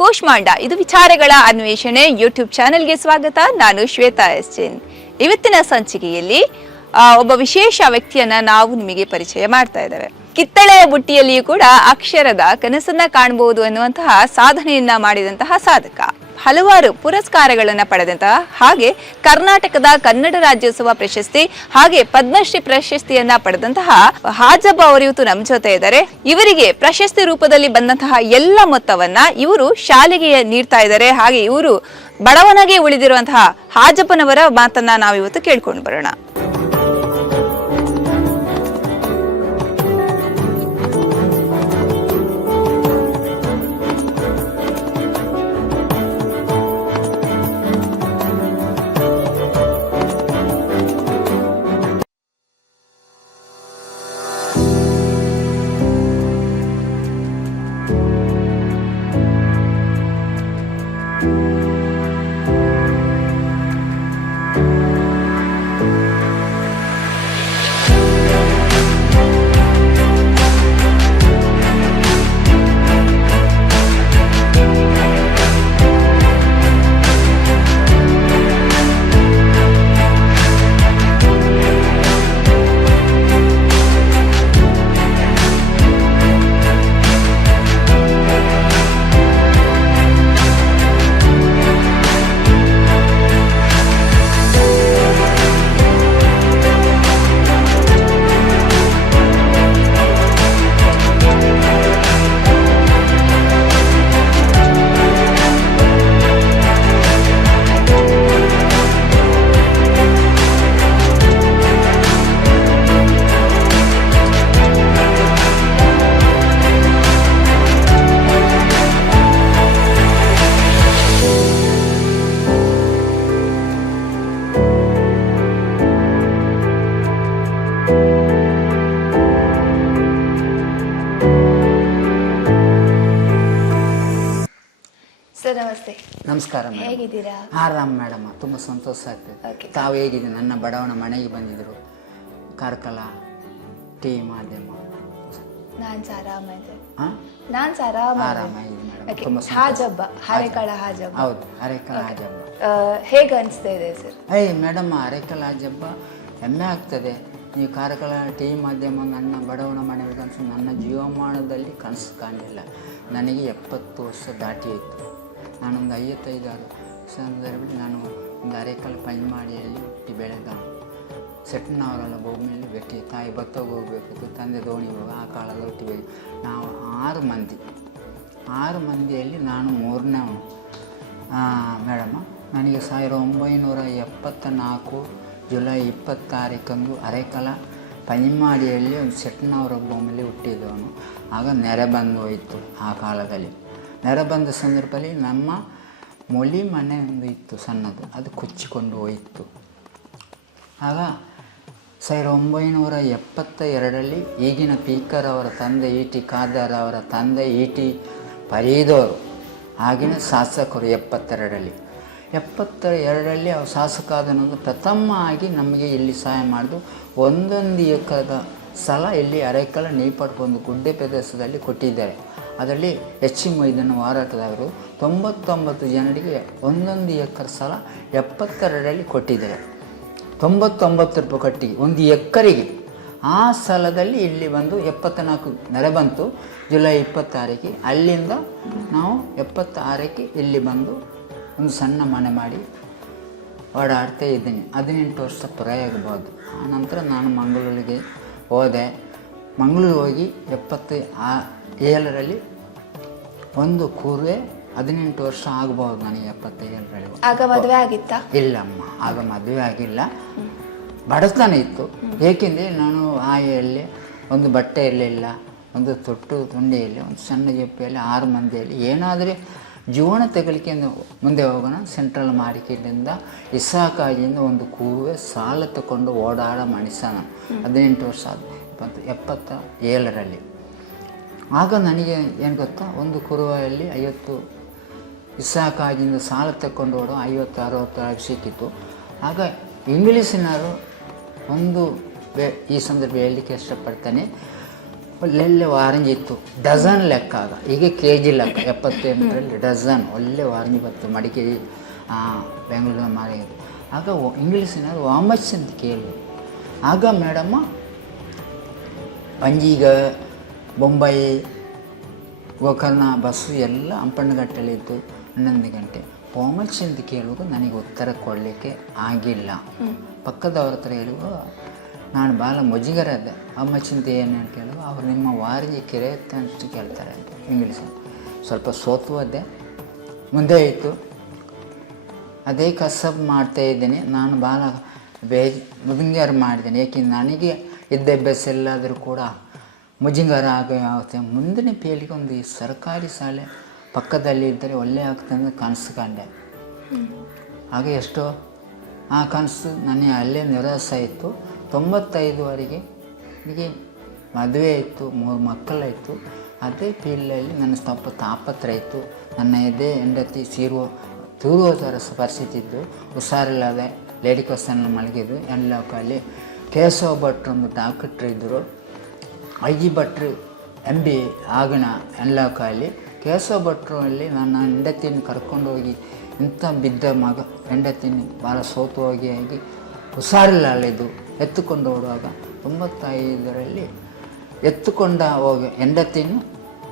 ಕೂಷ್ಮಾಂಡ ಇದು ವಿಚಾರಗಳ ಅನ್ವೇಷಣೆ ಯೂಟ್ಯೂಬ್ ಚಾನೆಲ್ಗೆ ಸ್ವಾಗತ. ನಾನು ಶ್ವೇತಾ ಎಸ್ ಜೈನ್. ಇವತ್ತಿನ ಸಂಚಿಕೆಯಲ್ಲಿ ಒಬ್ಬ ವಿಶೇಷ ವ್ಯಕ್ತಿಯನ್ನ ನಾವು ನಿಮಗೆ ಪರಿಚಯ ಮಾಡ್ತಾ ಇದ್ದೇವೆ. ಕಿತ್ತಳೆಯ ಬುಟ್ಟಿಯಲ್ಲಿಯೂ ಕೂಡ ಅಕ್ಷರದ ಕನಸನ್ನ ಕಾಣಬಹುದು ಅನ್ನುವಂತಹ ಸಾಧನೆಯನ್ನ ಮಾಡಿದಂತಹ ಸಾಧಕ, ಹಲವಾರು ಪುರಸ್ಕಾರಗಳನ್ನ ಪಡೆದಂತಹ, ಹಾಗೆ ಕರ್ನಾಟಕದ ಕನ್ನಡ ರಾಜ್ಯೋತ್ಸವ ಪ್ರಶಸ್ತಿ ಹಾಗೆ ಪದ್ಮಶ್ರೀ ಪ್ರಶಸ್ತಿಯನ್ನ ಪಡೆದಂತಹ ಹಾಜಬ್ಬ ಅವರು ಇವತ್ತು ನಮ್ಮ ಜೊತೆ ಇದ್ದಾರೆ. ಇವರಿಗೆ ಪ್ರಶಸ್ತಿ ರೂಪದಲ್ಲಿ ಬಂದಂತಹ ಎಲ್ಲ ಮೊತ್ತವನ್ನ ಇವರು ಶಾಲೆಗೆ ನೀಡ್ತಾ ಇದ್ದಾರೆ. ಹಾಗೆ ಇವರು ಬಡವನಾಗೆ ಉಳಿದಿರುವಂತಹ ಹಾಜಪ್ಪನವರ ಮಾತನ್ನ ನಾವು ಇವತ್ತು ಕೇಳ್ಕೊಂಡು ಬರೋಣ. ನಮಸ್ತೆ. ನಮಸ್ಕಾರ. ಹೇಗಿದ್ದೀರಾ? ಆರಾಮ್ ಮೇಡಮ್, ತುಂಬ ಸಂತೋಷ ಆಗ್ತದೆ. ತಾವು ಹೇಗಿದೆ? ನನ್ನ ಬಡವನ ಮನೆಗೆ ಬಂದಿದ್ರು, ಕಾರ್ಕಳ ಟಿ ಮಾಧ್ಯಮ. ಹಾಜಬ್ಬ, ಹರೇಕಳ ಹಾಜಬ್ಬ. ಹೌದು, ಹರೇಕಳ ಹಾಜಬ್ಬ. ಹೇಗೆ ಅನಿಸ್ತಾ ಇದೆ ಸರ್? ಮೇಡಮ್, ಹರೇಕಳ ಹಾಜಬ್ಬ ಹೆಮ್ಮೆ ಆಗ್ತದೆ. ಈ ಕಾರ್ಕಳ ಟಿ ಮಾಧ್ಯಮ ನನ್ನ ಬಡವನ ಮನೆ ಕನಸು ನನ್ನ ಜೀವಮಾನದಲ್ಲಿ ಕನಸು ಕಾಣಲಿಲ್ಲ. ನನಗೆ 70 ವರ್ಷ ದಾಟಿ ಇತ್ತು. ನಾನೊಂದು 55 ಸಂದರ್ಭದಲ್ಲಿ ನಾನು ಒಂದು ಅರೆಕಲ್ ಪಂಜಮಾಡಿಯಲ್ಲಿ ಹುಟ್ಟಿ ಬೆಳೆದ. ಸೆಟ್ನವರೆಲ್ಲ ಭೂಮಿಯಲ್ಲಿ ಬೆಟ್ಟಿ, ತಾಯಿ ಬತ್ತೋಗಿ ಹೋಗಬೇಕಿತ್ತು, ತಂದೆ ದೋಣಿ ಹೋಗ, ಆ ಕಾಲದಲ್ಲಿ ಹುಟ್ಟಿ ಬೆಳೆ. ನಾವು 6 ಮಂದಿಯಲ್ಲಿ ನಾನು 3ನೇವನು. ಮೇಡಮ್, ನನಗೆ 1974 ಜುಲೈ 26 ಅರೆಕಲ ಪಂಜಮಾಡಿಯಲ್ಲಿ ಒಂದು ಸೆಟ್ನವರ ಭೂಮಿಯಲ್ಲಿ ಹುಟ್ಟಿದವನು. ಆಗ ನೆರೆ ಬಂದು ಹೋಯಿತು. ಆ ಕಾಲದಲ್ಲಿ ನೆರೆ ಬಂದ ಸಂದರ್ಭದಲ್ಲಿ ನಮ್ಮ ಮೊಲಿ ಮನೆ ಒಂದು ಇತ್ತು ಸಣ್ಣದು, ಅದು ಕೊಚ್ಚಿಕೊಂಡು ಹೋಯಿತು. ಆಗ 1972 ಈಗಿನ ಸ್ಪೀಕರ್ ಅವರ ತಂದೆ ಇ ಟಿ ಖಾದರ್ ಅವರ ತಂದೆ ಇ ಟಿ ಫರೀದವರು ಆಗಿನ ಶಾಸಕರು 72 ಅವ್ರು ಶಾಸಕ ಆದನೊಂದು ಪ್ರಥಮ ಆಗಿ ನಮಗೆ ಇಲ್ಲಿ ಸಹಾಯ ಮಾಡಿದು. 1 ಎಕರದ ಸ್ಥಳ ಇಲ್ಲಿ ಅರೆಕಲ ನೀಪಟ್ ಒಂದು ಗುಡ್ಡೆ ಪ್ರದೇಶದಲ್ಲಿ ಕೊಟ್ಟಿದ್ದಾರೆ. ಅದರಲ್ಲಿ ಎಚ್ ಸಿ ಮೊಯ್ದನ ಹೋರಾಟದವರು 99 ಜನರಿಗೆ 1 ಎಕರೆ ಸ್ಥಳ 72 ಕೊಟ್ಟಿದ್ದಾರೆ. 99 ರೂಪಾಯಿ ಕಟ್ಟಿ 1 ಎಕರೆಗೆ. ಆ ಸ್ಥಳದಲ್ಲಿ ಇಲ್ಲಿ ಬಂದು 74 ನೆರೆ ಬಂತು ಜುಲೈ 26. ಅಲ್ಲಿಂದ ನಾವು 76 ಇಲ್ಲಿ ಬಂದು ಒಂದು ಸಣ್ಣ ಮನೆ ಮಾಡಿ ಓಡಾಡ್ತಾ ಇದ್ದೀನಿ. 18 ವರ್ಷ ಪೂರೈ ಆಗ್ಬೋದು. ಆನಂತರ ನಾನು ಮಂಗಳೂರಿಗೆ ಹೋದೆ. ಮಂಗಳೂರು ಹೋಗಿ 77 ಒಂದು ಕೂರ್ವೆ 18 ವರ್ಷ ಆಗ್ಬೋದು ನನಗೆ. 77 ಆಗ ಮದುವೆ ಆಗಿತ್ತಾ? ಇಲ್ಲಮ್ಮ, ಆಗ ಮದುವೆ ಆಗಿಲ್ಲ. ಬಡತನ ಇತ್ತು. ಏಕೆಂದರೆ ನಾನು ಆಯಲ್ಲಿ ಒಂದು ಬಟ್ಟೆ ಇರಲಿಲ್ಲ, ಒಂದು ತೊಟ್ಟು ತುಂಡಿಯಲ್ಲಿ, ಒಂದು ಸಣ್ಣ ಜೊಪ್ಪೆಯಲ್ಲಿ 6 ಮಂದಿಯಲ್ಲಿ ಏನಾದರೆ ಜೀವನ ತೆಗಲಿಕ್ಕೆ ಮುಂದೆ ಹೋಗೋಣ. ಸೆಂಟ್ರಲ್ ಮಾರ್ಕೆಟಿಂದ ಇಸಾಕಾಜಿಯಿಂದ ಒಂದು ಕೂರ್ವೆ ಸಾಲ ತಗೊಂಡು ಓಡಾಡೋ ಮನುಷ್ಯ ನಾನು. 18 ವರ್ಷ ಆದ 77. ಆಗ ನನಗೆ ಏನು ಗೊತ್ತಾ, ಒಂದು ಕುರುವೆಯಲ್ಲಿ 50 ಇಸಾಕಾಜಿಂದ ಸಾಲ ತಗೊಂಡು ಓಡೋ 50-60 ಸಿಕ್ಕಿತ್ತು. ಆಗ ಇಂಗ್ಲೀಷಿನವರು ಒಂದು ಈ ಸಂದರ್ಭ ಹೇಳಲಿಕ್ಕೆ ಇಷ್ಟಪಡ್ತಾನೆ, ಒಳ್ಳೆ ವಾರಂಜಿ ಇತ್ತು, ಡಜನ್ ಲೆಕ್ಕ ಆಗ, ಈಗ ಕೆ ಜಿ ಲೆಕ್ಕ 78ರಲ್ಲಿ ಡಜನ್ ಒಳ್ಳೆ ವಾರಂಜಿ ಬರ್ತದೆ ಮಡಿಕೇರಿ ಬೆಂಗಳೂರಿನ ಮಾರಿದ್ದು. ಆಗ ಇಂಗ್ಲೀಷಿನಲ್ಲಿ ವಾಮಚ್ ಅಂತ ಕೇಳಿ, ಆಗ ಮೇಡಮ್ಮ ಪಂಜೀಗ ಬೊಂಬೈ ಗೋಕರ್ಣ ಬಸ್ಸು ಎಲ್ಲ ಹಂಪಣ್ಣಘಟ್ಟಲ್ಲಿದ್ದು 11 ಗಂಟೆ. ವಾಮಚ್ ಅಂತ ಕೇಳುವಾಗ ನನಗೆ ಉತ್ತರ ಕೊಡಲಿಕ್ಕೆ ಆಗಿಲ್ಲ. ಪಕ್ಕದವ್ರ ಹತ್ರ ಹೇಳುವ ನಾನು ಭಾಳ ಮುಜುಗರದ್ದೆ. ಅಮ್ಮಚ್ಚಿಂತ ಏನು ಕೇಳುವ ಅವ್ರು ನಿಮ್ಮ ವಾರಿಗೆ ಕಿರೆಯುತ್ತೆ ಅಂತ ಕೇಳ್ತಾರೆ ಅಂತ ಇಂಗ್ಲೀಷಲ್ಲಿ. ಸ್ವಲ್ಪ ಸೋತುವುದೇ ಮುಂದೆ ಇತ್ತು. ಅದೇ ಕಸಬ್ ಮಾಡ್ತಾಯಿದ್ದೀನಿ ನಾನು, ಭಾಳ ಮುಜುಗರ ಮಾಡಿದ್ದೇನೆ. ಏಕೆಂದ್ರೆ ನನಗೆ ವಿದ್ಯಾಭ್ಯಾಸ ಎಲ್ಲಾದರೂ ಕೂಡ ಮುಜುಗರ ಆಗುತ್ತೆ. ಮುಂದಿನ ಪೀಳಿಗೆ ಒಂದು ಈ ಸರ್ಕಾರಿ ಶಾಲೆ ಪಕ್ಕದಲ್ಲಿ ಇದ್ದರೆ ಒಳ್ಳೆ ಆಗ್ತದೆ ಕನಸು ಕಂಡೆ. ಹಾಗೆ ಎಷ್ಟೋ ಆ ಕನಸು ನನಗೆ ಅಲ್ಲೇ ನಿರಾಸ ಇತ್ತು. 95ವರೆಗೆ ನನಗೆ ಮದುವೆ ಇತ್ತು, 3 ಮಕ್ಕಳಾಯಿತು. ಅದೇ ಫೀಲ್ಡಲ್ಲಿ ನನ್ನ ಸ್ವಲ್ಪ ತಾಪತ್ರ ಇತ್ತು. ನನ್ನ ಎದೆ ಹೆಂಡತಿ ತೂರುವ ಥರ ಪರಿಸ್ಥಿತಿ ಇದ್ದು, ಹುಷಾರಿಲ್ಲದೆ ಲೇಡಿ ಕ್ವಶನಲ್ಲಿ ಮಲಗಿದ್ದು. ಎಲ್ಲ ಕಾಲಿ ಕೇಶವ ಭಟ್ರು ಒಂದು ಡಾಕ್ಟ್ರು ಇದ್ದರು, IG ಭಟ್ರು MB ಆಗಣ ಎಲ್ಲ ಕಾಲಿ. ಕೇಶವ ಭಟ್ರು ಅಲ್ಲಿ ನನ್ನ ಹೆಂಡತಿನ ಕರ್ಕೊಂಡು ಹೋಗಿ ಇಂಥ ಬಿದ್ದ ಮಗ ಹೆಂಡತಿನ ಭಾಳ ಸೋತು ಹೋಗಿ ಹುಷಾರಿಲ್ಲ ಅಲ್ಲಿದ್ದು ಎತ್ತುಕೊಂಡು ಓಡುವಾಗ 95ರಲ್ಲಿ ಎತ್ತುಕೊಂಡ ಹೋಗಿ ಹೆಂಡತಿನ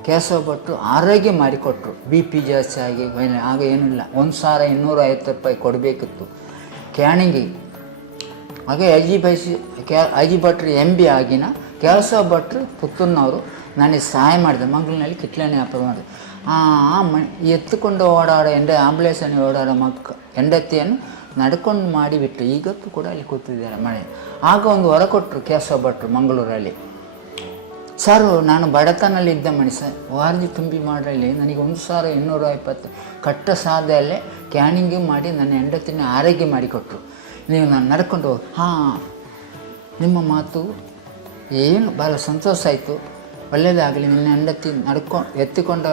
ಕೇಶವ ಭಟ್ರು ಆರೋಗ್ಯ ಮಾಡಿಕೊಟ್ರು. BP ಜಾಸ್ತಿ ಆಗಿ ಆಗ ಏನಿಲ್ಲ, 1250 ಕೊಡಬೇಕಿತ್ತು ಕ್ಯಾಣಿಂಗಿ. ಆಗ IG ಭಟ್ರು MB ಆಗಿನ ಕೇಶವ ಭಟ್ರು ಪುತ್ತೂರಿನವರು ನನಗೆ ಸಹಾಯ ಮಾಡಿದೆ. ಮಂಗಳೂರಿನಲ್ಲಿ ಕಿಟ್ಲಣಿ ವ್ಯಾಪಾರ ಮಾಡಿದೆ. ಎತ್ತುಕೊಂಡು ಓಡಾಡೋ ಆಂಬುಲೆನ್ಸಲ್ಲಿ ಓಡಾಡೋ ಹೆಂಡತಿಯನ್ನು ನಡ್ಕೊಂಡು ಮಾಡಿಬಿಟ್ಟು ಈಗತ್ತೂ ಕೂಡ ಅಲ್ಲಿ ಕೂತಿದ್ದಾರೆ ಮಳೆ. ಆಗ ಒಂದು ಹೊರ ಕೊಟ್ಟರು ಕೇಶವ ಭಟ್ರು ಮಂಗಳೂರಲ್ಲಿ. ಸರ್ ನಾನು ಬಡತನಲ್ಲಿದ್ದ ಮನುಷ್ಯ, ವಾರ್ಜಿ ತುಂಬಿ ಮಾಡಲಿ ನನಗೆ 1250 ಕಟ್ಟ ಸಾಧ್ಯ ಕ್ಯಾನಿಂಗು ಮಾಡಿ ನನ್ನ ಹೆಂಡತಿನ ಆರೋಗ್ಯ ಮಾಡಿಕೊಟ್ರು. ನೀವು ನಾನು ನಡ್ಕೊಂಡು ನಿಮ್ಮ ಮಾತು ಏನು ಭಾಳ ಸಂತೋಷ ಆಯಿತು, ಒಳ್ಳೆಯದಾಗಲಿ. ನಿನ್ನ ಹೆಂಡತಿ ಎತ್ತಿಕೊಂಡ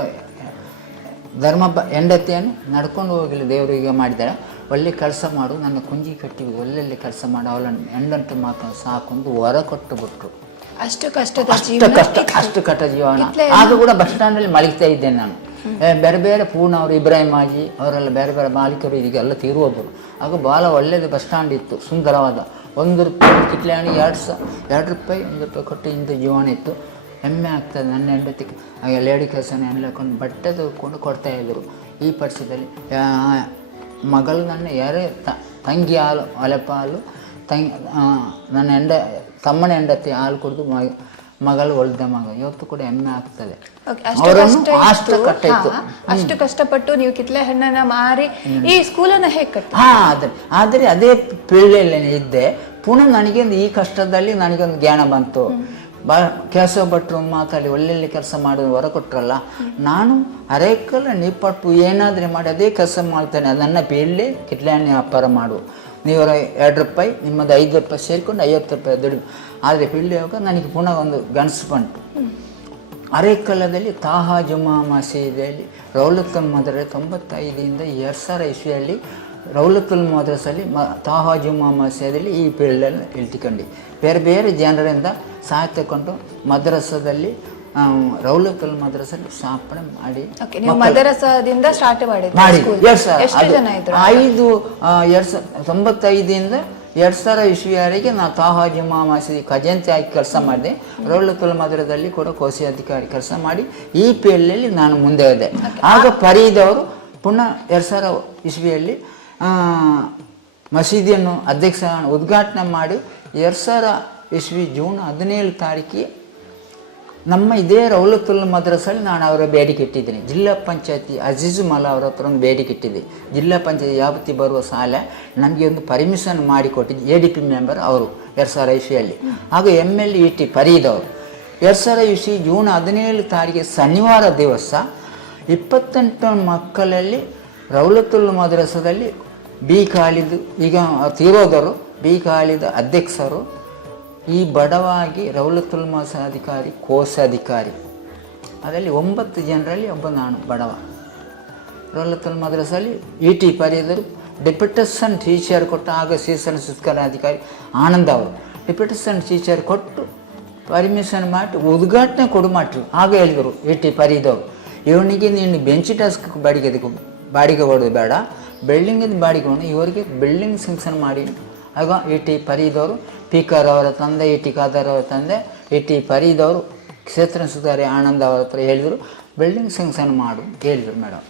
ಹೆಂಡತಿಯನ್ನು ನಡ್ಕೊಂಡು ಹೋಗಲಿ ದೇವರಿಗೆ ಮಾಡಿದ್ದಾರೆ. ಒಳ್ಳೆ ಕೆಲಸ ಮಾಡು, ನನ್ನ ಕುಂಜಿ ಕಟ್ಟಿ ಒಳ್ಳೆ ಕೆಲಸ ಮಾಡು, ಅವಳ ಹೆಂಡಂಟು ಮಾತನ್ನು ಸಾಕೊಂದು ಹೊರ ಕೊಟ್ಟು ಬಿಟ್ರು. ಅಷ್ಟು ಕಷ್ಟ ಜೀವನ. ಆಗ ಕೂಡ ಬಸ್ ಸ್ಟ್ಯಾಂಡಲ್ಲಿ ಮಲಗ್ತಾ ಇದ್ದೇನೆ ನಾನು. ಬೇರೆ ಬೇರೆ ಪೂರ್ಣ ಅವರು, ಇಬ್ರಾಹಿಂ ಹಾಜಿ ಅವರೆಲ್ಲ ಬೇರೆ ಬೇರೆ ಮಾಲೀಕರು ಈಗೆಲ್ಲ ತೀರುವುದರು. ಆಗ ಭಾಳ ಒಳ್ಳೆಯದು ಬಸ್ ಸ್ಟ್ಯಾಂಡ್ ಇತ್ತು, ಸುಂದರವಾದ. 1 ರೂಪಾಯಿ ಕಿಟ್ಲಾಣಿ 2 ರೂಪಾಯಿ 1 ರೂಪಾಯಿ ಕೊಟ್ಟು ಇಂಥ ಜೀವನ ಇತ್ತು. ಹೆಮ್ಮೆ ಆಗ್ತದೆ. ನನ್ನ ಹೆಂಡತಿ ಆಗ ಲೇಡಿ ಕೆಲಸನ ಎಲ್ಲ ಹಾಕೊಂಡು ಬಟ್ಟೆ ತೆಗೆದುಕೊಂಡು ಕೊಡ್ತಾಯಿದ್ರು. ಈ ಪರಿಸ್ಥಿತಿಯಲ್ಲಿ ಮಗಳು ನನ್ನ ಯಾರೇ ತಂಗಿ ಹಾಲು ಒಲೆಪ ಹಾಲು ನನ್ನ ತಮ್ಮನ ಹೆಂಡತಿ ಹಾಲು ಕುಡಿದು ಮಗಳು ಒಳ್ದ ಮಗ ಇವತ್ತು ಕೂಡ ಹೆಮ್ಮೆ ಆಗ್ತದೆ. ಅಷ್ಟು ಕಷ್ಟಪಟ್ಟು ನೀವು ಕಿತ್ಲೆ ಹಣ್ಣನ್ನ ಮಾರಿ ಈ ಸ್ಕೂಲನ್ನ ಹೇಗೆ ಕಟ್ಟ? ಆದರೆ ಅದೇ ಪೀಳಿಗೆಯಲ್ಲಿ ಇದ್ದೆ. ಪುನಃ ನನಗೊಂದು ಈ ಕಷ್ಟದಲ್ಲಿ ನನಗೊಂದು ಜ್ಞಾನ ಬಂತು. ಕೇಶವ ಭಟ್ರು ಮಾತಾಡಿ ಒಳ್ಳೆ ಕೆಲಸ ಮಾಡೋದು ಹೊರ ಕೊಟ್ರಲ್ಲ, ನಾನು ಅರೇಕಲ್ಲ ನೀಪಟ್ಟು ಏನಾದರೂ ಮಾಡಿ ಅದೇ ಕೆಲಸ ಮಾಡ್ತೇನೆ. ಅದನ್ನು ಪೀಳ್ಳಿ ಕಿಟ್ಲೆ ಹಣ್ಣು ವ್ಯಾಪಾರ ಮಾಡು, ನೀವು 2 ರೂಪಾಯಿ ನಿಮ್ಮದು 5 ರೂಪಾಯಿ ಸೇರಿಕೊಂಡು 50 ರೂಪಾಯಿ ದುಡ್ಡು. ಆದರೆ ಪೀಳ್ಳಿ ಹೋಗ ನನಗೆ ಪುನಃ ಒಂದು ಗಣಸು ಬಂತು. ಅರೇಕಲ್ಲದಲ್ಲಿ ತಾಹಾ ಜುಮಾ ಮಸೀದಿಯಲ್ಲಿ ರೌಲತ್ತುಲ್ ಮದ್ರಸೆ 95ರಿಂದ 2000 ಇಸ್ವಿಯಲ್ಲಿ ರೌಲತ್ತುಲ್ ಮದ್ರಸಲ್ಲಿ ತಾಹಾ ಜುಮಾ ಮಸೀದಿಯಲ್ಲಿ ಈ ಪೀಳ್ಳಿಯಲ್ಲಿ ಇಳ್ತಿಕೊಂಡು ಬೇರೆ ಬೇರೆ ಜನರಿಂದ ಸಹಾಯ ತಗೊಂಡು ಮದ್ರಸದಲ್ಲಿ ರೌಲತ್ತುಲ್ ಮದ್ರಸಲ್ಲಿ ಸ್ಥಾಪನೆ ಮಾಡಿ ಮದ್ರಸದಿಂದ ಸ್ಟಾರ್ಟ್ ಮಾಡಿ 95ರಿಂದ 2000 ಇಸ್ವಿಯವರೆಗೆ ನಾನು ತಾಹಾ ಜುಮಾ ಮಸೀದಿ ಖಜಾಂಚಿ ಆಗಿ ಕೆಲಸ ಮಾಡಿದೆ. ರೌಲತ್ತುಲ್ ಮದ್ರಸದಲ್ಲಿ ಕೂಡ ಕೋಸಿ ಅಧಿಕಾರಿ ಕೆಲಸ ಮಾಡಿ ಈ ಪೀಳಿಗೆಯಲ್ಲಿ ನಾನು ಮುಂದೆ ಹೋದೆ. ಆಗ ಫರೀದವರು ಪುನಃ 2000 ಇಸ್ವಿಯಲ್ಲಿ ಮಸೀದಿಯನ್ನು ಅಧ್ಯಕ್ಷ ಉದ್ಘಾಟನೆ ಮಾಡಿ 2000 ಇಸ್ವಿ ಜೂನ್ 17 ತಾರೀಕಿಗೆ ನಮ್ಮ ಇದೇ ರೌಲತ್ತುಲ್ ಮದ್ರಸಲ್ಲಿ ನಾನು ಅವರ ಬೇಡಿಕೆ ಇಟ್ಟಿದ್ದೀನಿ. ಜಿಲ್ಲಾ ಪಂಚಾಯತಿ ಅಜೀಜು ಮಲ್ಲ ಅವರ ಹತ್ರ ಒಂದು ಬೇಡಿಕೆ ಇಟ್ಟಿದ್ದೆ. ಜಿಲ್ಲಾ ಪಂಚಾಯತಿ ಯಾವತ್ತಿ ಬರುವ ಶಾಲೆ ನಮಗೆ ಒಂದು ಪರ್ಮಿಷನ್ ಮಾಡಿಕೊಟ್ಟಿದ್ದು ADP ಮೆಂಬರ್ ಅವರು 2000 ಇಸ್ವಿಯಲ್ಲಿ. ಹಾಗೂ MLA ET ಫರೀದ್ ಅವರು 2000 ಇಸ್ವಿ ಜೂನ್ 17 ತಾರೀಕಿಗೆ ಶನಿವಾರ ದಿವಸ 28 ಮಕ್ಕಳಲ್ಲಿ ರೌಲತ್ತುಲ್ ಮದ್ರಸದಲ್ಲಿ B ಖಾಲಿದ್ ಈಗ ತೀರೋದರು B ಖಾಲಿದ್ ಅಧ್ಯಕ್ಷರು, ಈ ಬಡವಾಗಿ ರೌಲತ್ತುಲ್ ಅಧಿಕಾರಿ ಕೋಶಾಧಿಕಾರಿ, ಅದರಲ್ಲಿ 9 ಜನರಲ್ಲಿ ಒಬ್ಬ ನಾನು ಬಡವ. ರೌಲತ್ತುಲ್ ಮದ್ರಸಲ್ಲಿ ET ಫರೀದರು ಡೆಪ್ಯುಟೇಷನ್ ಟೀಚರ್ ಕೊಟ್ಟು, ಆಗ ಸೀಸನ್ ಶಿಕ್ಷಣ ಅಧಿಕಾರಿ ಆನಂದ್ ಅವರು ಡೆಪ್ಯುಟೇಷನ್ ಟೀಚರ್ ಕೊಟ್ಟು ಪರ್ಮಿಷನ್ ಮಾಡಿ ಉದ್ಘಾಟನೆ ಕೊಡು ಮಾಡ್ರು ಆಗ ಹೇಳಿದರು ಪರಿದವರು, ಇವನಿಗೆ ನೀನು ಬೆಂಚ್ ಟಾಸ್ಕ್ ಬಾಡಿಗೆ ಕೊಡೋದು ಬೇಡ, ಬಿಲ್ಡಿಂಗಿಂದ ಬಾಡಿಗೆ ಕೊಡು, ಇವರಿಗೆ ಬಿಲ್ಡಿಂಗ್ ಸ್ಯಾಂಕ್ಷನ್ ಮಾಡಿ. ಆಗ ಪರಿದವರು ಪೀಕರ್ ಅವರ ತಂದೆ, ಖಾದರ್ ಅವರ ತಂದೆ, ಪರಿದವರು ಕ್ಷೇತ್ರ ಸುಧಾರಿ ಆನಂದ್ ಅವರ ಹತ್ರ ಹೇಳಿದರು, ಬಿಲ್ಡಿಂಗ್ ಸ್ಯಾಂಕ್ಷನ್ ಮಾಡು ಹೇಳಿದರು ಮೇಡಮ್.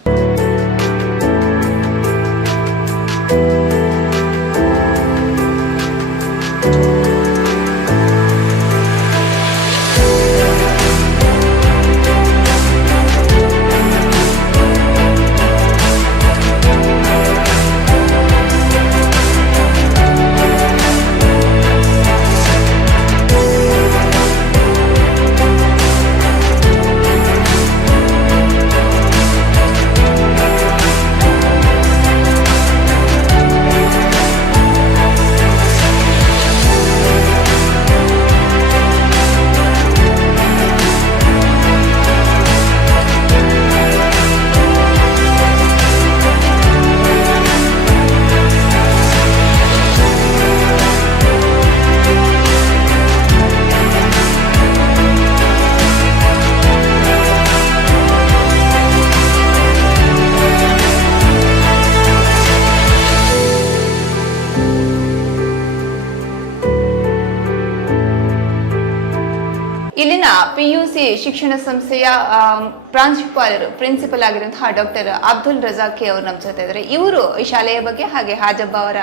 ಇಲ್ಲಿನ PUC ಶಿಕ್ಷಣ ಸಂಸ್ಥೆಯ ಪ್ರಿನ್ಸಿಪಲ್ ಆಗಿರುವಂತಹ ಡಾಕ್ಟರ್ ಅಬ್ದುಲ್ ರಜಾಕಿ ಅವರು ನಮ್ಮ ಜೊತೆ ಇದ್ದಾರೆ. ಇವರು ಈ ಶಾಲೆಯ ಬಗ್ಗೆ ಹಾಗೆ ಹಾಜಬ್ಬ ಅವರ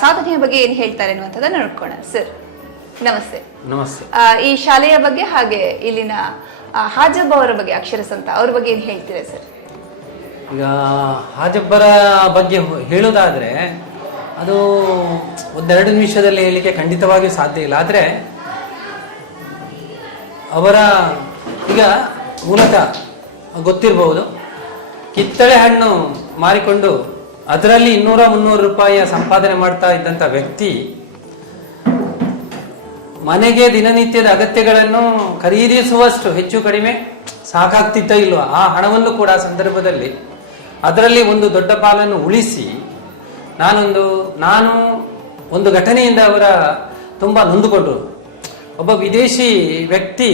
ಸಾಧನೆಯ ಬಗ್ಗೆ ಏನ್ ಹೇಳ್ತಾರೆ ಅನ್ನುವಂಥದ್ದನ್ನ ನೋಡ್ಕೋಣ. ಸರ್ ನಮಸ್ತೆ. ನಮಸ್ತೆ. ಈ ಶಾಲೆಯ ಬಗ್ಗೆ ಹಾಗೆ ಇಲ್ಲಿನ ಹಾಜಬ್ಬ ಅವರ ಬಗ್ಗೆ, ಅಕ್ಷರಸಂತ ಅವ್ರ ಬಗ್ಗೆ ಏನ್ ಹೇಳ್ತೀರಾ ಸರ್? ಈಗ ಹಾಜಬ್ಬರ ಬಗ್ಗೆ ಹೇಳೋದಾದ್ರೆ ಅದು ಒಂದೆರಡು ನಿಮಿಷದಲ್ಲಿ ಹೇಳಲಿಕ್ಕೆ ಖಂಡಿತವಾಗಿಯೂ ಸಾಧ್ಯ ಇಲ್ಲ. ಆದರೆ ಅವರ ಈಗ ಮೂಲತಃ ಗೊತ್ತಿರಬಹುದು, ಕಿತ್ತಳೆ ಹಣ್ಣು ಮಾರಿಕೊಂಡು ಅದರಲ್ಲಿ 200-300 ರೂಪಾಯಿಯ ಸಂಪಾದನೆ ಮಾಡ್ತಾ ಇದ್ದಂಥ ವ್ಯಕ್ತಿ ಮನೆಗೆ ದಿನನಿತ್ಯದ ಅಗತ್ಯಗಳನ್ನು ಖರೀದಿಸುವಷ್ಟು ಹೆಚ್ಚು ಕಡಿಮೆ ಸಾಕಾಗ್ತಿತ್ತ ಇಲ್ವಾ, ಆ ಹಣವನ್ನು ಕೂಡ ಆ ಸಂದರ್ಭದಲ್ಲಿ ಅದರಲ್ಲಿ ಒಂದು ದೊಡ್ಡ ಪಾಲನ್ನು ಉಳಿಸಿ ನಾನು ಒಂದು ಘಟನೆಯಿಂದ ಅವರ ತುಂಬ ನೊಂದುಕೊಂಡರು. ಒಬ್ಬ ವಿದೇಶಿ ವ್ಯಕ್ತಿ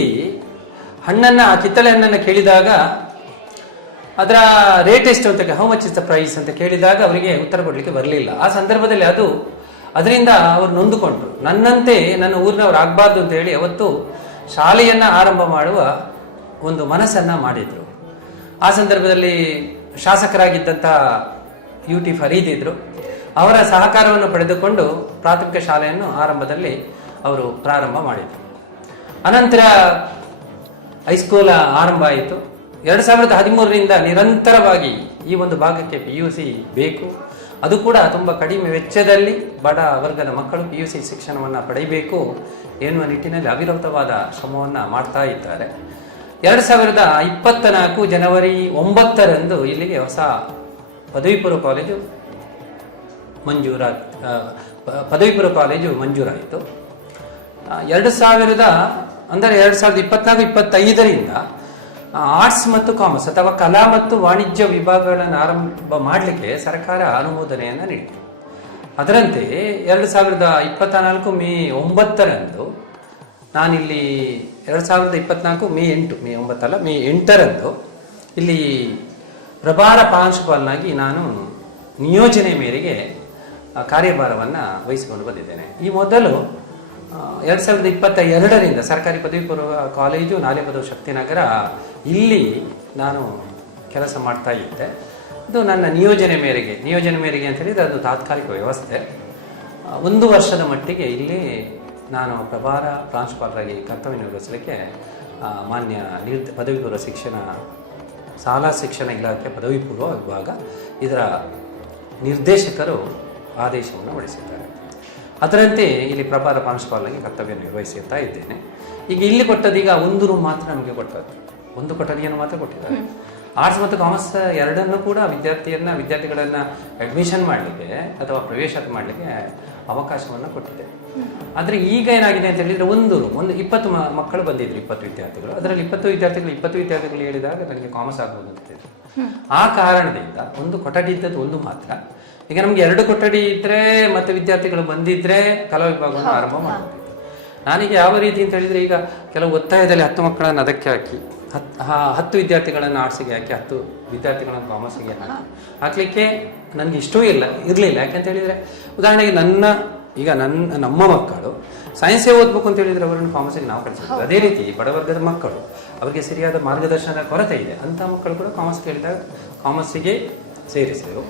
ಕಿತ್ತಳೆ ಹಣ್ಣನ್ನು ಕೇಳಿದಾಗ ಅದರ ರೇಟ್ ಎಷ್ಟು ಅಂತ, how much is the price ಅಂತ ಕೇಳಿದಾಗ ಅವರಿಗೆ ಉತ್ತರ ಕೊಡಲಿಕ್ಕೆ ಬರಲಿಲ್ಲ. ಆ ಸಂದರ್ಭದಲ್ಲಿ ಅದರಿಂದ ಅವರು ನೊಂದುಕೊಂಡ್ರು. ನನ್ನಂತೆ ನನ್ನ ಊರಿನವ್ರು ಆಗಬಾರ್ದು ಅಂತ ಹೇಳಿ ಅವತ್ತು ಶಾಲೆಯನ್ನ ಆರಂಭ ಮಾಡುವ ಒಂದು ಮನಸ್ಸನ್ನ ಮಾಡಿದ್ರು. ಆ ಸಂದರ್ಭದಲ್ಲಿ ಶಾಸಕರಾಗಿದ್ದಂಥ UT ಫರೀದ್ ಇದ್ರು. ಅವರ ಸಹಕಾರವನ್ನು ಪಡೆದುಕೊಂಡು ಪ್ರಾಥಮಿಕ ಶಾಲೆಯನ್ನು ಆರಂಭದಲ್ಲಿ ಅವರು ಪ್ರಾರಂಭ ಮಾಡಿದರು. ಅನಂತರ ಹೈಸ್ಕೂಲ್ ಆರಂಭ ಆಯಿತು. 2013ರಿಂದ ನಿರಂತರವಾಗಿ ಈ ಒಂದು ಭಾಗಕ್ಕೆ PUC ಬೇಕು, ಅದು ಕೂಡ ತುಂಬ ಕಡಿಮೆ ವೆಚ್ಚದಲ್ಲಿ ಬಡ ವರ್ಗದ ಮಕ್ಕಳು PUC ಶಿಕ್ಷಣವನ್ನು ಪಡೆಯಬೇಕು ಎನ್ನುವ ನಿಟ್ಟಿನಲ್ಲಿ ಅವಿರತವಾದ ಶ್ರಮವನ್ನು ಮಾಡ್ತಾ ಇದ್ದಾರೆ. 2024 ಜನವರಿ 9ರಂದು ಇಲ್ಲಿಗೆ ಹೊಸ ಪದವಿ ಪೂರ್ವ ಕಾಲೇಜು ಮಂಜೂರಾಯಿತು. 2024-25ರಿಂದ ಆರ್ಟ್ಸ್ ಮತ್ತು ಕಾಮರ್ಸ್ ಅಥವಾ ಕಲಾ ಮತ್ತು ವಾಣಿಜ್ಯ ವಿಭಾಗಗಳನ್ನು ಆರಂಭ ಮಾಡಲಿಕ್ಕೆ ಸರ್ಕಾರ ಅನುಮೋದನೆಯನ್ನು ನೀಡಿತು. ಅದರಂತೆ 2024 ಮೇ 9ರಂದು ನಾನಿಲ್ಲಿ 2024 ಮೇ 8ರಂದು ಇಲ್ಲಿ ಪ್ರಭಾರ ಪ್ರಾಂಶುಪಾಲನಾಗಿ ನಾನು ನಿಯೋಜನೆ ಮೇರೆಗೆ ಕಾರ್ಯಭಾರವನ್ನು ವಹಿಸಿಕೊಂಡು ಬಂದಿದ್ದೇನೆ. ಈ ಮೊದಲು 2022ರಿಂದ ಸರ್ಕಾರಿ ಪದವಿ ಪೂರ್ವ ಕಾಲೇಜು ನಾಲೆಪದವು ಶಕ್ತಿನಗರ ಇಲ್ಲಿ ನಾನು ಕೆಲಸ ಮಾಡ್ತಾ ಇದ್ದೆ. ಇದು ನನ್ನ ನಿಯೋಜನೆ ಮೇರೆಗೆ ಅಂತ ಹೇಳಿದರೆ ಅದು ತಾತ್ಕಾಲಿಕ ವ್ಯವಸ್ಥೆ. 1 ವರ್ಷದ ಮಟ್ಟಿಗೆ ಇಲ್ಲಿ ನಾನು ಪ್ರಭಾರ ಪ್ರಾಂಶುಪಾಲರಾಗಿ ಕರ್ತವ್ಯ ನಿರ್ವಹಿಸಲಿಕ್ಕೆ ಮಾನ್ಯ ಪದವಿ ಪೂರ್ವ ಶಾಲಾ ಶಿಕ್ಷಣ ಇಲಾಖೆ ಪದವಿ ಪೂರ್ವ ವಿಭಾಗ ಇದರ ನಿರ್ದೇಶಕರು ಆದೇಶವನ್ನು ಹೊರಡಿಸಿದ್ದಾರೆ. ಅದರಂತೆ ಇಲ್ಲಿ ಪ್ರಭಾರ ಪ್ರಾಂಶುಪಾಲನಾಗಿ ಕರ್ತವ್ಯ ನಿರ್ವಹಿಸುತ್ತಾ ಇದ್ದೇನೆ. ಈಗ ಇಲ್ಲಿ ಕೊಟ್ಟದೀಗ ಒಂದು ರೂಮ್ ಮಾತ್ರ ನಮಗೆ ಕೊಟ್ಟದ್ದು, ಒಂದು ಕೊಠಡಿಯನ್ನು ಮಾತ್ರ ಕೊಟ್ಟಿದ್ದಾರೆ. ಆರ್ಟ್ಸ್ ಮತ್ತು ಕಾಮರ್ಸ್ ಎರಡನ್ನೂ ಕೂಡ ವಿದ್ಯಾರ್ಥಿಗಳನ್ನು ಅಡ್ಮಿಷನ್ ಮಾಡಲಿಕ್ಕೆ ಅಥವಾ ಪ್ರವೇಶ ಮಾಡಲಿಕ್ಕೆ ಅವಕಾಶವನ್ನು ಕೊಟ್ಟಿದೆ. ಆದರೆ ಈಗ ಏನಾಗಿದೆ ಅಂತ ಹೇಳಿದರೆ ಒಂದು 20 ಮಕ್ಕಳು ಬಂದಿದ್ರು, 20 ವಿದ್ಯಾರ್ಥಿಗಳು. ಅದರಲ್ಲಿ 20 ವಿದ್ಯಾರ್ಥಿಗಳು ಹೇಳಿದಾಗ ನನಗೆ ಕಾಮರ್ಸ್ ಆಗ್ಬೋದು ಅಂತಿದ್ರು. ಆ ಕಾರಣದಿಂದ ಒಂದು ಕೊಠಡಿ ಇದ್ದದ್ದು ಒಂದು ಮಾತ್ರ. ಈಗ ನಮ್ಗೆ 2 ಕೊಠಡಿ ಇದ್ರೆ ಮತ್ತೆ ವಿದ್ಯಾರ್ಥಿಗಳು ಬಂದಿದ್ರೆ ಕಲಾ ವಿಭಾಗವನ್ನು ಆರಂಭ ಮಾಡಬಹುದು. ನಾನೀಗ ಯಾವ ರೀತಿ ಅಂತ ಹೇಳಿದರೆ, ಈಗ ಕೆಲವು ಒತ್ತಾಯದಲ್ಲಿ 10 ಮಕ್ಕಳನ್ನು ಅದಕ್ಕೆ ಹಾಕಿ 10 ವಿದ್ಯಾರ್ಥಿಗಳನ್ನು ಆರ್ಟ್ಸಿಗೆ ಹಾಕಿ 10 ವಿದ್ಯಾರ್ಥಿಗಳನ್ನು ಕಾಮರ್ಸಿಗೆ ಹಾಕಲಿಕ್ಕೆ ನನಗೆ ಇಷ್ಟವೂ ಇರಲಿಲ್ಲ. ಯಾಕೆಂತ ಹೇಳಿದರೆ, ಉದಾಹರಣೆಗೆ ನಮ್ಮ ಮಕ್ಕಳು ಸೈನ್ಸೇ ಓದಬೇಕು ಅಂತ ಹೇಳಿದರೆ ಅವರನ್ನು ಕಾಮರ್ಸಿಗೆ ನಾವು ಕಳಿಸ್ತೀವಿ. ಅದೇ ರೀತಿ ಬಡವರ್ಗದ ಮಕ್ಕಳು, ಅವರಿಗೆ ಸರಿಯಾದ ಮಾರ್ಗದರ್ಶನದ ಕೊರತೆ ಇದೆ, ಅಂಥ ಮಕ್ಕಳು ಕೂಡ ಕಾಮರ್ಸ್ ಕೇಳಿದಾಗ ಕಾಮರ್ಸಿಗೆ ಸೇರಿಸಿದರು.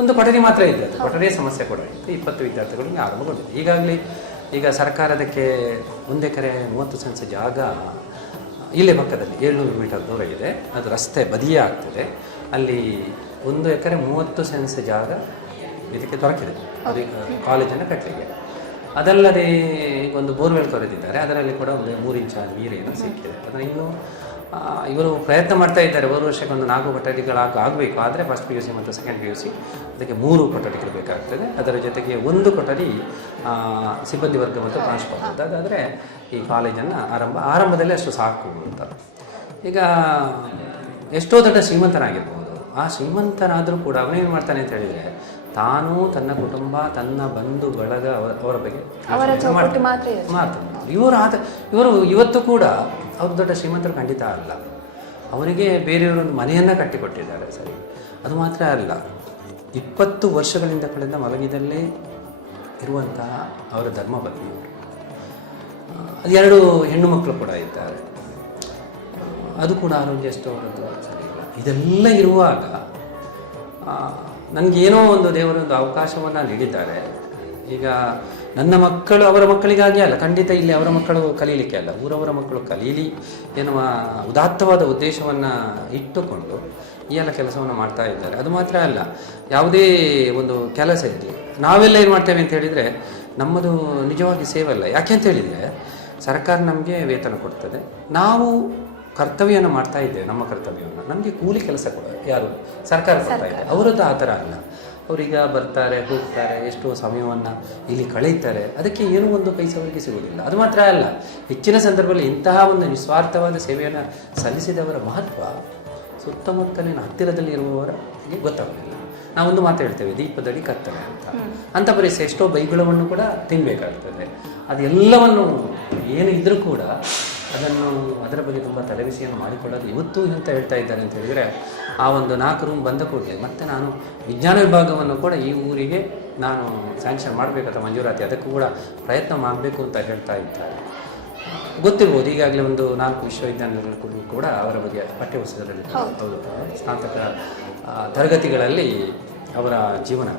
ಒಂದು ಕೊಠಡಿ ಮಾತ್ರ ಇದೆ, ಅದು ಕೊಠಡಿಯ ಸಮಸ್ಯೆ ಕೂಡ ಇತ್ತು. 20 ವಿದ್ಯಾರ್ಥಿಗಳಿಗೆ ಆರಂಭಗೊಂಡಿದೆ. ಈಗ ಸರ್ಕಾರದಕ್ಕೆ 1 ಎಕರೆ 30 ಸೆನ್ಸ್ ಜಾಗ ಇಲ್ಲೇ ಪಕ್ಕದಲ್ಲಿ 700 ಮೀಟರ್ ದೂರ ಇದೆ. ಅದು ರಸ್ತೆ ಬದಿಯೇ ಆಗ್ತದೆ. ಅಲ್ಲಿ 1 ಎಕರೆ 30 ಸೆನ್ಸ್ ಜಾಗ ಇದಕ್ಕೆ ದೊರಕಿದೆ, ಅದು ಕಾಲೇಜನ್ನು ಕಟ್ಟಲಿಕ್ಕೆ. ಅದಲ್ಲದೆ ಒಂದು ಬೋರ್ವೆಲ್ ಕೊರೆದಿದ್ದಾರೆ, ಅದರಲ್ಲಿ ಕೂಡ ಒಂದು 3 ಇಂಚ ನೀರೇನು ಸಿಕ್ಕಿದೆ. ಅದನ್ನು ಇನ್ನೂ ಇವರು ಪ್ರಯತ್ನ ಮಾಡ್ತಾ ಇದ್ದಾರೆ. 1 ವರ್ಷಕ್ಕೆ ಒಂದು 4 ಕೊಠಡಿಗಳಾಗಬೇಕು. ಆದರೆ ಫಸ್ಟ್ PUC ಮತ್ತು ಸೆಕೆಂಡ್ PUC ಅದಕ್ಕೆ 3 ಕೊಠಡಿಗಳು ಬೇಕಾಗ್ತದೆ. ಅದರ ಜೊತೆಗೆ 1 ಕೊಠಡಿ ಸಿಬ್ಬಂದಿ ವರ್ಗ ಮತ್ತು ಟ್ರಾನ್ಸ್ಪೋರ್ಟ್. ಅದಾದರೆ ಈ ಕಾಲೇಜನ್ನು ಆರಂಭದಲ್ಲಿ ಅಷ್ಟು ಸಾಕು ಅಂತ. ಈಗ ಎಷ್ಟೋ ದೊಡ್ಡ ಶ್ರೀಮಂತನಾಗಿರ್ಬೋದು, ಆ ಶ್ರೀಮಂತನಾದರೂ ಕೂಡ ಅವನೇನು ಮಾಡ್ತಾನೆ ಅಂತ ಹೇಳಿದರೆ, ತಾನು ತನ್ನ ಕುಟುಂಬ, ತನ್ನ ಬಂಧು ಬಳಗ, ಅವರ ಬಗ್ಗೆ ಮಾತು. ಇವರು ಇವತ್ತು ಕೂಡ ಅವ್ರು ದೊಡ್ಡ ಶ್ರೀಮಂತರು ಖಂಡಿತ ಅಲ್ಲ. ಅವರಿಗೆ ಬೇರೆಯವರೊಂದು ಮನೆಯನ್ನು ಕಟ್ಟಿಕೊಟ್ಟಿದ್ದಾರೆ, ಸರಿ. ಅದು ಮಾತ್ರ ಅಲ್ಲ, 20 ವರ್ಷಗಳಿಂದ ಕಳೆದ ಮಲಗಿದಲ್ಲೇ ಇರುವಂತಹ ಅವರ ಧರ್ಮಪತ್ನಿಯವರು, ಅದು 2 ಹೆಣ್ಣು ಮಕ್ಕಳು ಕೂಡ ಇದ್ದಾರೆ. ಅದು ಕೂಡ ಆರೋಗ್ಯ ಅಷ್ಟು ಅವರದ್ದು ಸರಿ ಇಲ್ಲ. ಇದೆಲ್ಲ ಇರುವಾಗ ನನಗೇನೋ ಒಂದು ದೇವರೊಂದು ಅವಕಾಶವನ್ನು ನೀಡಿದ್ದಾರೆ. ಈಗ ನನ್ನ ಮಕ್ಕಳು ಅವರ ಮಕ್ಕಳಿಗಾಗಿ ಅಲ್ಲ, ಖಂಡಿತ ಇಲ್ಲಿ ಅವರ ಮಕ್ಕಳು ಕಲೀಲಿಕ್ಕೆ ಅಲ್ಲ, ಊರವರ ಮಕ್ಕಳು ಕಲೀಲಿ ಎನ್ನುವ ಉದಾತ್ತವಾದ ಉದ್ದೇಶವನ್ನು ಇಟ್ಟುಕೊಂಡು ಈ ಎಲ್ಲ ಕೆಲಸವನ್ನು ಮಾಡ್ತಾ ಇದ್ದಾರೆ. ಅದು ಮಾತ್ರ ಅಲ್ಲ, ಯಾವುದೇ ಒಂದು ಕೆಲಸ ಇರಲಿ, ನಾವೆಲ್ಲ ಏನು ಮಾಡ್ತೇವೆ ಅಂತ ಹೇಳಿದರೆ, ನಮ್ಮದು ನಿಜವಾಗಿ ಸೇವೆ ಅಲ್ಲ. ಯಾಕೆ ಅಂತ ಹೇಳಿದರೆ, ಸರ್ಕಾರ ನಮಗೆ ವೇತನ ಕೊಡ್ತದೆ, ನಾವು ಕರ್ತವ್ಯವನ್ನು ಮಾಡ್ತಾ ಇದ್ದೇವೆ. ನಮ್ಮ ಕರ್ತವ್ಯವನ್ನು ನಮಗೆ ಕೂಲಿ ಕೆಲಸ ಕೂಡ ಯಾರು ಸರ್ಕಾರ ಕೊಡ್ತಾ ಇದೆ. ಅವರದ್ದು ಆ ಥರ ಅಲ್ಲ. ಅವರೀಗ ಬರ್ತಾರೆ, ಹೋಗ್ತಾರೆ, ಎಷ್ಟೋ ಸಮಯವನ್ನು ಇಲ್ಲಿ ಕಳೆಯುತ್ತಾರೆ, ಅದಕ್ಕೆ ಏನೂ ಒಂದು ಪೈಸೆ ಅವರಿಗೆ ಸಿಗುವುದಿಲ್ಲ. ಅದು ಮಾತ್ರ ಅಲ್ಲ, ಹೆಚ್ಚಿನ ಸಂದರ್ಭದಲ್ಲಿ ಇಂತಹ ಒಂದು ನಿಸ್ವಾರ್ಥವಾದ ಸೇವೆಯನ್ನು ಸಲ್ಲಿಸಿದವರ ಮಹತ್ವ ಸುತ್ತಮುತ್ತಲಿನ ಹತ್ತಿರದಲ್ಲಿ ಇರುವವರಿಗೆ ಗೊತ್ತಾಗಲಿಲ್ಲ. ನಾವೊಂದು ಮಾತು ಹೇಳ್ತೇವೆ, ದೀಪದಡಿ ಕತ್ತಲೆ ಅಂತ. ಅಂಥ ಪರಿಸ್ಥಿತಿ ಎಷ್ಟೋ ಬೈಗುಳವನ್ನು ಕೂಡ ತಿನ್ನಬೇಕಾಗ್ತದೆ. ಅದೆಲ್ಲವನ್ನು ಏನು ಇದ್ದರೂ ಕೂಡ ಅದರ ಬಗ್ಗೆ ತುಂಬ ತಲೆಬಿಸಿಯನ್ನು ಮಾಡಿಕೊಳ್ಳೋದು ಇವತ್ತು ಅಂತ ಹೇಳ್ತಾ ಇದ್ದಾರೆ ಅಂತ ಹೇಳಿದರೆ, ಆ ಒಂದು 4 ರೂಮ್ ಬಂದ ಕೂಡಲೇ ಮತ್ತೆ ನಾನು ವಿಜ್ಞಾನ ವಿಭಾಗವನ್ನು ಕೂಡ ಈ ಊರಿಗೆ ನಾನು ಸ್ಯಾಂಕ್ಷನ್ ಮಾಡಬೇಕಂತ ಮಂಜೂರಾತಿ, ಅದಕ್ಕೂ ಕೂಡ ಪ್ರಯತ್ನ ಮಾಡಬೇಕು ಅಂತ ಹೇಳ್ತಾ ಇದ್ದಾರೆ. ಗೊತ್ತಿರ್ಬೋದು, ಈಗಾಗಲೇ ಒಂದು 4 ವಿಶ್ವವಿದ್ಯಾನಿಲಯಗಳು ಕೂಡ ಅವರ ಬಗ್ಗೆ ಪಠ್ಯಪುಸ್ತಕದಲ್ಲಿ ಸ್ನಾತಕ ತರಗತಿಗಳಲ್ಲಿ ಅವರ ಜೀವನ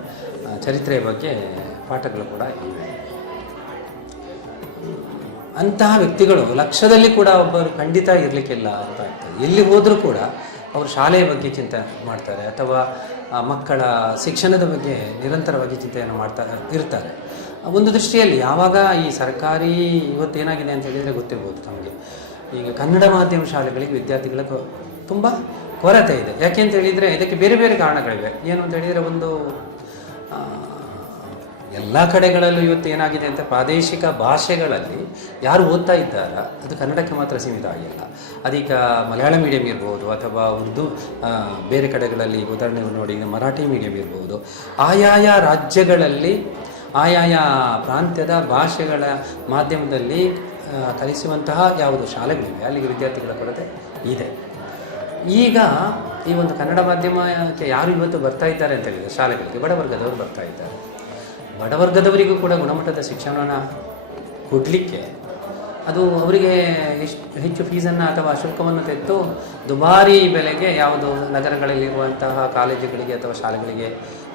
ಚರಿತ್ರೆಯ ಬಗ್ಗೆ ಪಾಠಗಳು ಕೂಡ ಇವೆ. ಅಂತಹ ವ್ಯಕ್ತಿಗಳು ಲಕ್ಷದಲ್ಲಿ ಕೂಡ ಒಬ್ಬರು ಖಂಡಿತ ಇರಲಿಕ್ಕಿಲ್ಲ ಅಂತ ಆಗ್ತದೆ. ಎಲ್ಲಿ ಹೋದರೂ ಕೂಡ ಅವರು ಶಾಲೆಯ ಬಗ್ಗೆ ಚಿಂತೆ ಮಾಡ್ತಾರೆ, ಅಥವಾ ಮಕ್ಕಳ ಶಿಕ್ಷಣದ ಬಗ್ಗೆ ನಿರಂತರವಾಗಿ ಚಿಂತೆಯನ್ನು ಮಾಡ್ತಾ ಇರ್ತಾರೆ. ಒಂದು ದೃಷ್ಟಿಯಲ್ಲಿ ಯಾವಾಗ ಈ ಸರ್ಕಾರಿ ಇವತ್ತೇನಾಗಿದೆ ಅಂತ ಹೇಳಿದರೆ ಗೊತ್ತಿರ್ಬೋದು ತಮಗೆ, ಈಗ ಕನ್ನಡ ಮಾಧ್ಯಮ ಶಾಲೆಗಳಿಗೆ ವಿದ್ಯಾರ್ಥಿಗಳ ತುಂಬ ಕೊರತೆ ಇದೆ. ಯಾಕೆ ಅಂತ ಹೇಳಿದರೆ, ಇದಕ್ಕೆ ಬೇರೆ ಬೇರೆ ಕಾರಣಗಳಿವೆ. ಏನು ಅಂತ ಹೇಳಿದರೆ, ಒಂದು ಎಲ್ಲ ಕಡೆಗಳಲ್ಲೂ ಇವತ್ತು ಏನಾಗಿದೆ ಅಂತ, ಪ್ರಾದೇಶಿಕ ಭಾಷೆಗಳಲ್ಲಿ ಯಾರು ಓದ್ತಾ ಇದ್ದಾರ ಅದು ಕನ್ನಡಕ್ಕೆ ಮಾತ್ರ ಸೀಮಿತ ಆಗಿಲ್ಲ. ಅದೀಗ ಮಲಯಾಳ ಮೀಡಿಯಂ ಇರ್ಬೋದು, ಅಥವಾ ಉರ್ದು ಬೇರೆ ಕಡೆಗಳಲ್ಲಿ ಉದಾಹರಣೆ ನೋಡಿ ಮರಾಠಿ ಮೀಡಿಯಂ ಇರ್ಬೋದು. ಆಯಾಯ ರಾಜ್ಯಗಳಲ್ಲಿ ಆಯಾಯ ಪ್ರಾಂತ್ಯದ ಭಾಷೆಗಳ ಮಾಧ್ಯಮದಲ್ಲಿ ಕಲಿಸುವಂತಹ ಯಾವುದು ಶಾಲೆಗಳಿವೆ, ಅಲ್ಲಿಗೆ ವಿದ್ಯಾರ್ಥಿಗಳ ಕೊರತೆ ಇದೆ. ಈಗ ಈ ಒಂದು ಕನ್ನಡ ಮಾಧ್ಯಮಕ್ಕೆ ಯಾರು ಇವತ್ತು ಬರ್ತಾ ಇದ್ದಾರೆ ಅಂತ ಹೇಳಿದರೆ ಶಾಲೆಗಳಿಗೆ, ಬಡವರ್ಗದವರು ಬರ್ತಾ ಇದ್ದಾರೆ. ಬಡವರ್ಗದವರಿಗೂ ಕೂಡ ಗುಣಮಟ್ಟದ ಶಿಕ್ಷಣವನ್ನು ಕೊಡಲಿಕ್ಕೆ ಅದು ಅವರಿಗೆ ಹೆಚ್ಚು ಫೀಸನ್ನು ಅಥವಾ ಶುಲ್ಕವನ್ನು ತೆಗೆದು ದುಬಾರಿ ಬೆಲೆಗೆ ಯಾವುದು ನಗರಗಳಲ್ಲಿರುವಂತಹ ಕಾಲೇಜುಗಳಿಗೆ ಅಥವಾ ಶಾಲೆಗಳಿಗೆ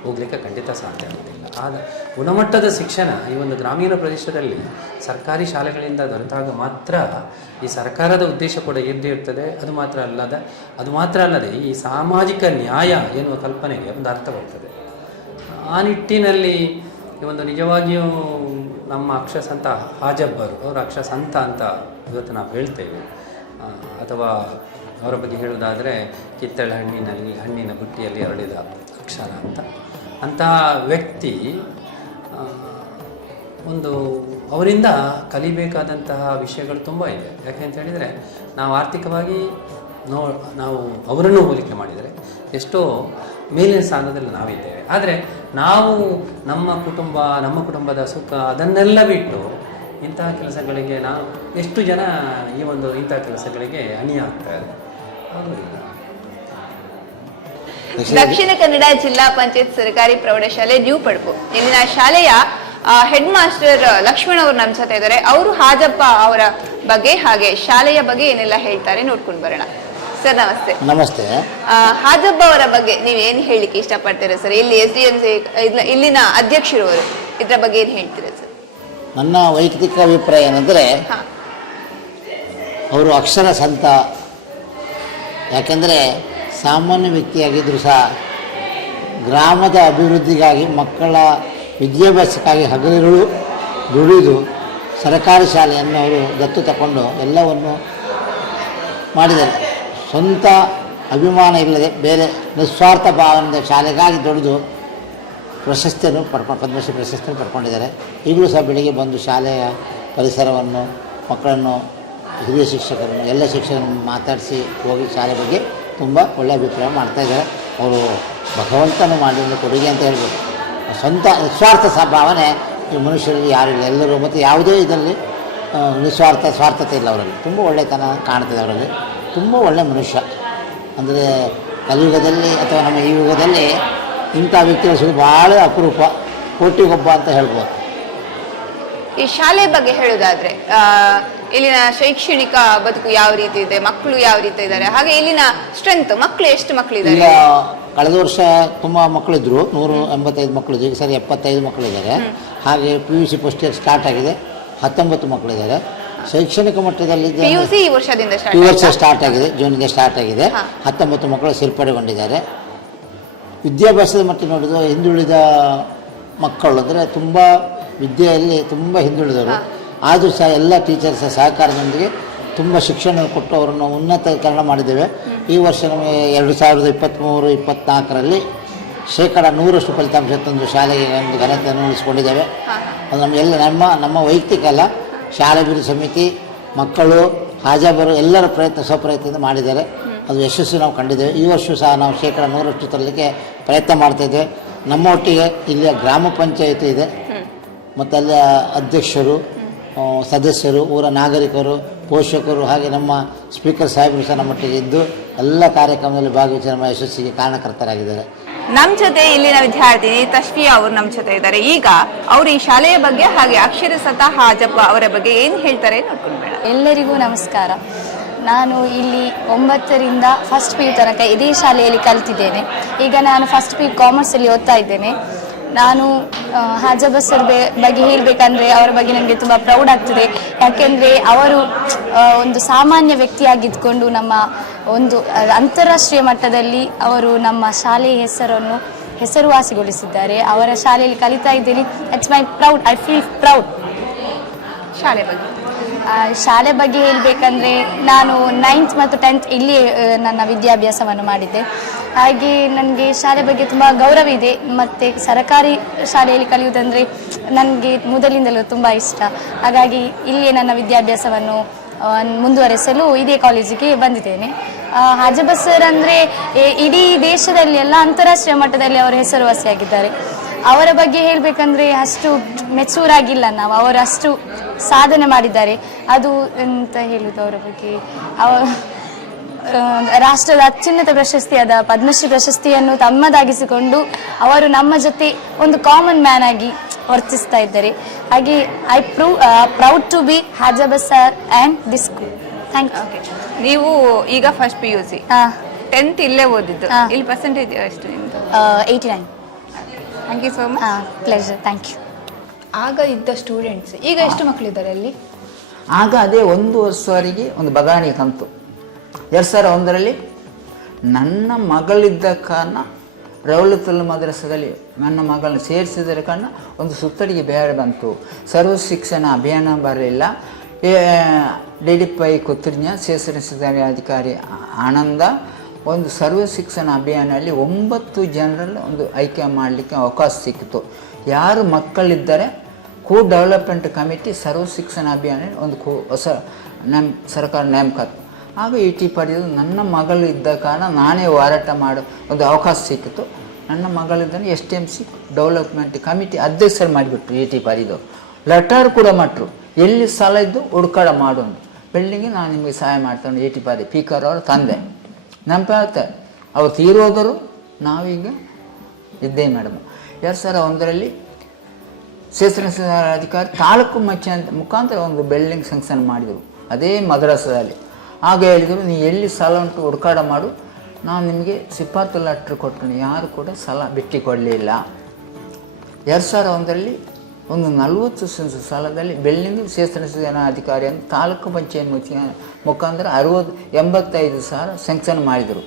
ಹೋಗಲಿಕ್ಕೆ ಖಂಡಿತ ಸಾಧ್ಯ ಆಗುವುದಿಲ್ಲ. ಆದರೆ ಗುಣಮಟ್ಟದ ಶಿಕ್ಷಣ ಈ ಒಂದು ಗ್ರಾಮೀಣ ಪ್ರದೇಶದಲ್ಲಿ ಸರ್ಕಾರಿ ಶಾಲೆಗಳಿಂದ ದೊರೆತಾಗ ಮಾತ್ರ ಈ ಸರ್ಕಾರದ ಉದ್ದೇಶ ಕೂಡ ಇದ್ದೇ ಇರ್ತದೆ. ಅದು ಮಾತ್ರ ಅಲ್ಲದೆ ಈ ಸಾಮಾಜಿಕ ನ್ಯಾಯ ಎನ್ನುವ ಕಲ್ಪನೆಗೆ ಒಂದು ಅರ್ಥ ಬರ್ತದೆ. ಆ ನಿಟ್ಟಿನಲ್ಲಿ ಈ ಒಂದು ನಿಜವಾಗಿಯೂ ನಮ್ಮ ಅಕ್ಷಸಂತ ಹಾಜಬ್ಬರು, ಅವರು ಅಕ್ಷಸಂತ ಅಂತ ಇವತ್ತು ನಾವು ಹೇಳ್ತೇವೆ. ಅಥವಾ ಅವರ ಬಗ್ಗೆ ಹೇಳುವುದಾದರೆ ಕಿತ್ತಳೆ ಹಣ್ಣಿನ ಬುಟ್ಟಿಯಲ್ಲಿ ಅರಳಿದ ಅಕ್ಷರ ಅಂತ. ಅಂತಹ ವ್ಯಕ್ತಿ ಒಂದು ಅವರಿಂದ ಕಲಿಬೇಕಾದಂತಹ ವಿಷಯಗಳು ತುಂಬ ಇದೆ. ಯಾಕೆ ಅಂತ ಹೇಳಿದರೆ, ನಾವು ಆರ್ಥಿಕವಾಗಿ ನಾವು ಅವರನ್ನು ಹೋಲಿಕೆ ಮಾಡಿದರೆ ಎಷ್ಟೋ ಮೇಲಿನ ಸ್ಥಾನದಲ್ಲಿ ನಾವಿದ್ದೇವೆ. ಆದರೆ ನಾವು ನಮ್ಮ ಕುಟುಂಬದ ಸುಖ ಅದನ್ನೆಲ್ಲ ಬಿಟ್ಟು ಇಂತಹ ಕೆಲಸಗಳಿಗೆ ನಾವು ಎಷ್ಟು ಜನ ಈ ಒಂದು ಇಂತಹ ಕೆಲಸಗಳಿಗೆ ಅಣಿಯ ಆಗ್ತಾರೆ ಆಗೋದಿಲ್ಲ. ದಕ್ಷಿಣ ಕನ್ನಡ ಜಿಲ್ಲಾ ಪಂಚಾಯತ್ ಸರ್ಕಾರಿ ಪ್ರೌಢಶಾಲೆ ನ್ಯೂ ಪಡ್ಪು ಇಲ್ಲಿನ ಶಾಲೆಯ ಹೆಡ್ ಮಾಸ್ಟರ್ ಲಕ್ಷ್ಮಣ್ ಅವರು ನಮ್ಮ ಜೊತೆ ಇದ್ದಾರೆ. ಅವರು ಹಾಜಪ್ಪ ಅವರ ಬಗ್ಗೆ ಹಾಗೆ ಶಾಲೆಯ ಬಗ್ಗೆ ಏನೆಲ್ಲ ಹೇಳ್ತಾರೆ ನೋಡ್ಕೊಂಡು ಬರೋಣ. ಸರ್ ನಮಸ್ತೆ. ನಮಸ್ತೆ. ಹಾಜಬ್ಬ ಅವರ ಬಗ್ಗೆ ನೀವೇನು ಹೇಳಿಕ್ಕೆ ಇಷ್ಟಪಡ್ತೀರಾ ಸರ್? ಇಲ್ಲಿ SDMC ಇಲ್ಲಿನ ಅಧ್ಯಕ್ಷರವರು ಇದ್ರ ಬಗ್ಗೆ ಏನು ಹೇಳ್ತೀರಾ ಸರ್? ನನ್ನ ವೈಯಕ್ತಿಕ ಅಭಿಪ್ರಾಯ ಏನಂದರೆ ಅವರು ಅಕ್ಷರ ಸಂತ. ಯಾಕೆಂದರೆ ಸಾಮಾನ್ಯ ವ್ಯಕ್ತಿಯಾಗಿದ್ದರೂ ಸಹ ಗ್ರಾಮದ ಅಭಿವೃದ್ಧಿಗಾಗಿ ಮಕ್ಕಳ ವಿದ್ಯಾಭ್ಯಾಸಕ್ಕಾಗಿ ಹಗಲಿರುಳು ದುಡಿದು ಸರ್ಕಾರಿ ಶಾಲೆಯನ್ನು ಅವರು ದತ್ತು ತಗೊಂಡು ಎಲ್ಲವನ್ನು ಮಾಡಿದ್ದಾರೆ. ಸ್ವಂತ ಅಭಿಮಾನ ಇಲ್ಲದೆ ಬೇರೆ ನಿಸ್ವಾರ್ಥ ಭಾವನೆಯಿಂದ ಶಾಲೆಗಾಗಿ ದುಡಿದು ಪ್ರಶಸ್ತಿಯನ್ನು ಪದ್ಮಶ್ರೀ ಪ್ರಶಸ್ತಿಯನ್ನು ಪಡ್ಕೊಂಡಿದ್ದಾರೆ. ಈಗಲೂ ಸಹ ಬೆಳಿಗ್ಗೆ ಬಂದು ಶಾಲೆಯ ಪರಿಸರವನ್ನು ಮಕ್ಕಳನ್ನು ಹಿರಿಯ ಶಿಕ್ಷಕರನ್ನು ಎಲ್ಲ ಶಿಕ್ಷಕರನ್ನು ಮಾತಾಡಿಸಿ ಹೋಗಿ ಶಾಲೆ ಬಗ್ಗೆ ತುಂಬ ಒಳ್ಳೆಯ ಅಭಿಪ್ರಾಯ ಮಾಡ್ತಾಯಿದ್ದಾರೆ. ಅವರು ಭಗವಂತನ ಮಾಡಿದ ಕೊಡುಗೆ ಅಂತ ಹೇಳ್ಬೋದು. ಸ್ವಂತ ನಿಸ್ವಾರ್ಥ ಭಾವನೆ ಈ ಮನುಷ್ಯರಲ್ಲಿ ಯಾರು ಇಲ್ಲ. ಎಲ್ಲರೂ ಮತ್ತು ಯಾವುದೇ ಇದರಲ್ಲಿ ಸ್ವಾರ್ಥತೆ ಇಲ್ಲ ಅವರಲ್ಲಿ. ತುಂಬ ಒಳ್ಳೆತನ ಕಾಣ್ತದೆ ಅವರಲ್ಲಿ. ತುಂಬ ಒಳ್ಳೆಯ ಮನುಷ್ಯ. ಅಂದರೆ ಕಲಿಯುಗದಲ್ಲಿ ಅಥವಾ ನಮ್ಮ ಈ ಯುಗದಲ್ಲಿ ಇಂಥ ವ್ಯಕ್ತಿಗಳು ಸಿಗೋದು ಭಾಳ ಅಪರೂಪ, ಕೋಟಿಗೊಬ್ಬ ಅಂತ ಹೇಳ್ಬೋದು. ಈ ಶಾಲೆ ಬಗ್ಗೆ ಹೇಳೋದಾದ್ರೆ ಇಲ್ಲಿನ ಶೈಕ್ಷಣಿಕ ಬದುಕು ಯಾವ ರೀತಿ ಇದೆ, ಮಕ್ಕಳು ಯಾವ ರೀತಿ ಇದ್ದಾರೆ, ಹಾಗೆ ಇಲ್ಲಿನ ಸ್ಟ್ರೆಂತ್ ಮಕ್ಕಳು ಎಷ್ಟು ಮಕ್ಕಳಿದ್ದಾರೆ? ಈಗ ಕಳೆದ ವರ್ಷ ತುಂಬ ಮಕ್ಕಳಿದ್ರು, 185 ಮಕ್ಕಳಿದ್ರು. ಈಗ ಸರಿ 75 ಮಕ್ಕಳಿದ್ದಾರೆ. ಹಾಗೆ PUC ಫಸ್ಟ್ ಇಯರ್ ಸ್ಟಾರ್ಟ್ ಆಗಿದೆ, 19 ಮಕ್ಕಳಿದ್ದಾರೆ. ಶೈಕ್ಷಣಿಕ ಮಟ್ಟದಲ್ಲಿ PUC ಈ ವರ್ಷದಿಂದ ಈ ವರ್ಷ ಸ್ಟಾರ್ಟ್ ಆಗಿದೆ, ಜೂನ್ಗೆ ಸ್ಟಾರ್ಟ್ ಆಗಿದೆ. 19 ಮಕ್ಕಳು ಸೇರ್ಪಡೆಗೊಂಡಿದ್ದಾರೆ. ವಿದ್ಯಾಭ್ಯಾಸದ ಮಟ್ಟ ನೋಡಿದ್ರೆ ಹಿಂದುಳಿದ ಮಕ್ಕಳು ಅಂದರೆ ತುಂಬ ವಿದ್ಯೆಯಲ್ಲಿ ತುಂಬ ಹಿಂದುಳಿದವರು. ಆದರೂ ಸಹ ಎಲ್ಲ ಟೀಚರ್ಸ್ ಸಹಕಾರದೊಂದಿಗೆ ತುಂಬ ಶಿಕ್ಷಣ ಕೊಟ್ಟು ಅವರನ್ನು ಉನ್ನತೀಕರಣ ಮಾಡಿದ್ದೇವೆ. ಈ ವರ್ಷ ನಮಗೆ 2023-24ರಲ್ಲಿ 100% ಫಲಿತಾಂಶ ತಂದು ಶಾಲೆಗೆ ಒಂದು ಘನತೆಯನ್ನು ಉಳಿಸಿಕೊಂಡಿದ್ದೇವೆ. ಅದು ನಮಗೆಲ್ಲ ನಮ್ಮ ವೈಯಕ್ತಿಕ ಅಲ್ಲ, ಶಾಲೆ ಅಭಿವೃದ್ಧಿ ಸಮಿತಿ, ಮಕ್ಕಳು, ಹಾಜಾಬರು ಎಲ್ಲರ ಸ್ವಪ್ರಯತ್ನದಿಂದ ಮಾಡಿದ್ದಾರೆ. ಅದು ಯಶಸ್ಸು ನಾವು ಕಂಡಿದ್ದೇವೆ. ಈ ವರ್ಷ ಸಹ ನಾವು 100% ತರಲಿಕ್ಕೆ ಪ್ರಯತ್ನ ಮಾಡ್ತಾಯಿದ್ದೇವೆ. ನಮ್ಮ ಒಟ್ಟಿಗೆ ಇಲ್ಲಿಯ ಗ್ರಾಮ ಪಂಚಾಯಿತಿ ಇದೆ, ಮತ್ತು ಅಲ್ಲಿ ಅಧ್ಯಕ್ಷರು, ಸದಸ್ಯರು, ಊರ ನಾಗರಿಕರು, ಪೋಷಕರು, ಹಾಗೆ ನಮ್ಮ ಸ್ಪೀಕರ್ ಸಾಹೇಬರು ಸಹ ನಮ್ಮೊಟ್ಟಿಗೆ ಇದ್ದು ಎಲ್ಲ ಕಾರ್ಯಕ್ರಮದಲ್ಲಿ ಭಾಗವಹಿಸಿ ನಮ್ಮ ಯಶಸ್ಸಿಗೆ ಕಾರಣಕರ್ತರಾಗಿದ್ದಾರೆ. ನಮ್ಮ ಜೊತೆ ಇಲ್ಲಿನ ವಿದ್ಯಾರ್ಥಿನಿ ತಶ್ವಿಯಾ ಅವರು ನಮ್ಮ ಜೊತೆ ಇದ್ದಾರೆ. ಈಗ ಅವರು ಈ ಶಾಲೆಯ ಬಗ್ಗೆ ಹಾಗೆ ಅಕ್ಷರಸತ ಹಾಜಪ್ಪ ಅವರ ಬಗ್ಗೆ ಏನು ಹೇಳ್ತಾರೆ ನೋಡ್ಕೊಂಡು ಬೇಡ. ಎಲ್ಲರಿಗೂ ನಮಸ್ಕಾರ. ನಾನು ಇಲ್ಲಿ 9ರಿಂದ ಫಸ್ಟ್ PU ತನಕ ಇದೇ ಶಾಲೆಯಲ್ಲಿ ಕಲ್ತಿದ್ದೇನೆ. ಈಗ ನಾನು ಫಸ್ಟ್ PU ಕಾಮರ್ಸಲ್ಲಿ ಓದ್ತಾ ಇದ್ದೇನೆ. ನಾನು ಹಾಜಬ್ಬ ಸರ್ ಬಗ್ಗೆ ಹೇಳಬೇಕಂದ್ರೆ ಅವರ ಬಗ್ಗೆ ನನಗೆ ತುಂಬ ಪ್ರೌಡ್ ಆಗ್ತದೆ. ಯಾಕೆಂದರೆ ಅವರು ಒಂದು ಸಾಮಾನ್ಯ ವ್ಯಕ್ತಿಯಾಗಿದ್ದುಕೊಂಡು ನಮ್ಮ ಒಂದು ಅಂತಾರಾಷ್ಟ್ರೀಯ ಮಟ್ಟದಲ್ಲಿ ಅವರು ನಮ್ಮ ಶಾಲೆಯ ಹೆಸರನ್ನು ಹೆಸರುವಾಸಿಗೊಳಿಸಿದ್ದಾರೆ. ಅವರ ಶಾಲೆಯಲ್ಲಿ ಕಲಿತಾ ಇದ್ದೀನಿ. It's my proud, I feel proud. ಶಾಲೆ ಬಗ್ಗೆ ಹೇಳಬೇಕಂದ್ರೆ ನಾನು 9th ಮತ್ತು 10th ಇಲ್ಲಿ ನನ್ನ ವಿದ್ಯಾಭ್ಯಾಸವನ್ನು ಮಾಡಿದ್ದೆ. ಹಾಗೆ ನನಗೆ ಶಾಲೆ ಬಗ್ಗೆ ತುಂಬ ಗೌರವ ಇದೆ. ಮತ್ತು ಸರ್ಕಾರಿ ಶಾಲೆಯಲ್ಲಿ ಕಲಿಯುವುದಂದರೆ ನನಗೆ ಮೊದಲಿಂದಲೂ ತುಂಬ ಇಷ್ಟ. ಹಾಗಾಗಿ ಇಲ್ಲಿಯೇ ನನ್ನ ವಿದ್ಯಾಭ್ಯಾಸವನ್ನು ಮುಂದುವರೆಸಲು ಇದೇ ಕಾಲೇಜಿಗೆ ಬಂದಿದ್ದೇನೆ. ಹಾಜಬ್ಬ ಸರ್ ಅಂದರೆ ಇಡೀ ದೇಶದಲ್ಲಿ ಎಲ್ಲ ಅಂತಾರಾಷ್ಟ್ರೀಯ ಮಟ್ಟದಲ್ಲಿ ಅವರ ಹೆಸರುವಾಸಿಯಾಗಿದ್ದಾರೆ. ಅವರ ಬಗ್ಗೆ ಹೇಳಬೇಕಂದ್ರೆ ಅಷ್ಟು ಮೆಚೂರ್ ಆಗಿಲ್ಲ ನಾವು, ಅವರು ಅಷ್ಟು ಸಾಧನೆ ಮಾಡಿದ್ದಾರೆ. ಅದು ಎಂತ ಹೇಳುವುದು ಅವರ ಬಗ್ಗೆ, ರಾಷ್ಟ್ರದ ಅತ್ಯುನ್ನತ ಪ್ರಶಸ್ತಿಯಾದ ಪದ್ಮಶ್ರೀ ಪ್ರಶಸ್ತಿಯನ್ನು ತಮ್ಮದಾಗಿಸಿಕೊಂಡು ಅವರು ನಮ್ಮ ಜೊತೆ ಒಂದು ಕಾಮನ್ ಮ್ಯಾನ್ ಆಗಿ ವರ್ತಿಸ್ತಾ ಇದ್ದಾರೆ. ಹಾಗೆ I proud to be Hajabba sir and this school. Thank you. ನೀವು ಈಗ ಫಸ್ಟ್ PUC 10th ಇಲ್ಲೇ ಓದಿದ್ದು, ಇಲ್ಲಿ ಪರ್ಸೆಂಟೇಜ್ ಎಷ್ಟು ನಿಮ್ಮದು? 89. Thank you so much. Pleasure, thank you. ಆಗ ಇದ್ದ ಸ್ಟೂಡೆಂಟ್ಸ್ ಈಗ ಎಷ್ಟು ಮಕ್ಕಳಿದ್ದಾರೆ ಅಲ್ಲಿ? ಆಗ ಅದೇ 1 ವರ್ಷವರೆಗೆ ಒಂದು ಬಗಾಣಿ ಕಂತು. 2001ರಲ್ಲಿ ನನ್ನ ಮಗಳಿದ್ದ ಕಾರಣ ರೌಲತುಲ್ ಮದ್ರಸದಲ್ಲಿ ನನ್ನ ಮಗಳನ್ನ ಸೇರಿಸಿದ ಕಾರಣ ಒಂದು ಸುತ್ತಡಿಗೆ ಬೇರೆ ಬಂತು. ಸರ್ವ ಶಿಕ್ಷಣ ಅಭಿಯಾನ ಬರಲಿಲ್ಲ. DDPI ಕೊತ್ತೂರಿನ ಸೇಸನ ಅಧಿಕಾರಿ ಆನಂದ ಒಂದು ಸರ್ವ ಶಿಕ್ಷಣ ಅಭಿಯಾನಲ್ಲಿ 9 ಜನರಲ್ಲಿ ಒಂದು ಆಯ್ಕೆ ಮಾಡಲಿಕ್ಕೆ ಅವಕಾಶ ಸಿಕ್ಕಿತು. ಯಾರು ಮಕ್ಕಳಿದ್ದರೆ ಡೆವಲಪ್ಮೆಂಟ್ ಕಮಿಟಿ ಸರ್ವ ಶಿಕ್ಷಣ ಅಭಿಯಾನ ಒಂದು ಹೊಸ ಸರ್ಕಾರ ನೇಮಕಾತು. ಆಗ ET ಪಡೆದು ನನ್ನ ಮಗಳು ಇದ್ದ ಕಾರಣ ನಾನೇ ಹೋರಾಟ ಮಾಡೋ ಒಂದು ಅವಕಾಶ ಸಿಕ್ಕಿತು. ನನ್ನ ಮಗಳಿದ್ದನ್ನು STMC ಡೆವಲಪ್ಮೆಂಟ್ ಕಮಿಟಿ ಅಧ್ಯಕ್ಷರು ಮಾಡಿಬಿಟ್ರು. ET ಪಡೆದು ಲೆಟರ್ ಕೂಡ ಮಟ್ರು. ಎಲ್ಲಿ ಸ್ಥಳ ಇದ್ದು ಹುಡುಕಾಡ ಮಾಡೋಣ ಬಿಲ್ಡಿಂಗ್ ನಾನು ನಿಮಗೆ ಸಹಾಯ ಮಾಡ್ತಾನೆ ಏಟಿಪಾದಿ ಪೀಕರ್ ಅವರ ತಂದೆ ನೆನಪಾಗುತ್ತೆ. ಅವ್ರು ತೀರೋದರು, ನಾವೀಗ ಇದ್ದೇ ಮೇಡಮ್. 2001ರಲ್ಲಿ ಸೇಸನ ಅಧಿಕಾರಿ ತಾಲೂಕು ಮುಖಾಂತರ ಒಂದು ಬಿಲ್ಡಿಂಗ್ ಸ್ಯಾಂಕ್ಷನ್ ಮಾಡಿದರು, ಅದೇ ಮದ್ರಾಸದಲ್ಲಿ. ಆಗ ಹೇಳಿದರು, ನೀ ಎಲ್ಲಿ ಸ್ಥಳ ಉಂಟು ಹುಡುಕಾಡ ಮಾಡು, ನಾನು ನಿಮಗೆ ಸಿಫಾರ್ತು ಲೆಟ್ರ್ ಕೊಡ್ತೀನಿ. ಯಾರು ಕೂಡ ಸ್ಥಳ ಬಿಟ್ಟಿಕೊಡಲಿಲ್ಲ. 2001ರಲ್ಲಿ ಒಂದು 40 ಸೆನ್ಸ್ ಸ್ಥಳದಲ್ಲಿ ಬಿಲ್ಡಿಂಗ್ ಸೇಸನ ಅಧಿಕಾರಿ ಅಂತ ತಾಲೂಕು ಪಂಚಾಯತ್ ಮುಖಾಂತರ 85 ಸಾವಿರ ಸ್ಯಾಂಕ್ಷನ್ ಮಾಡಿದರು.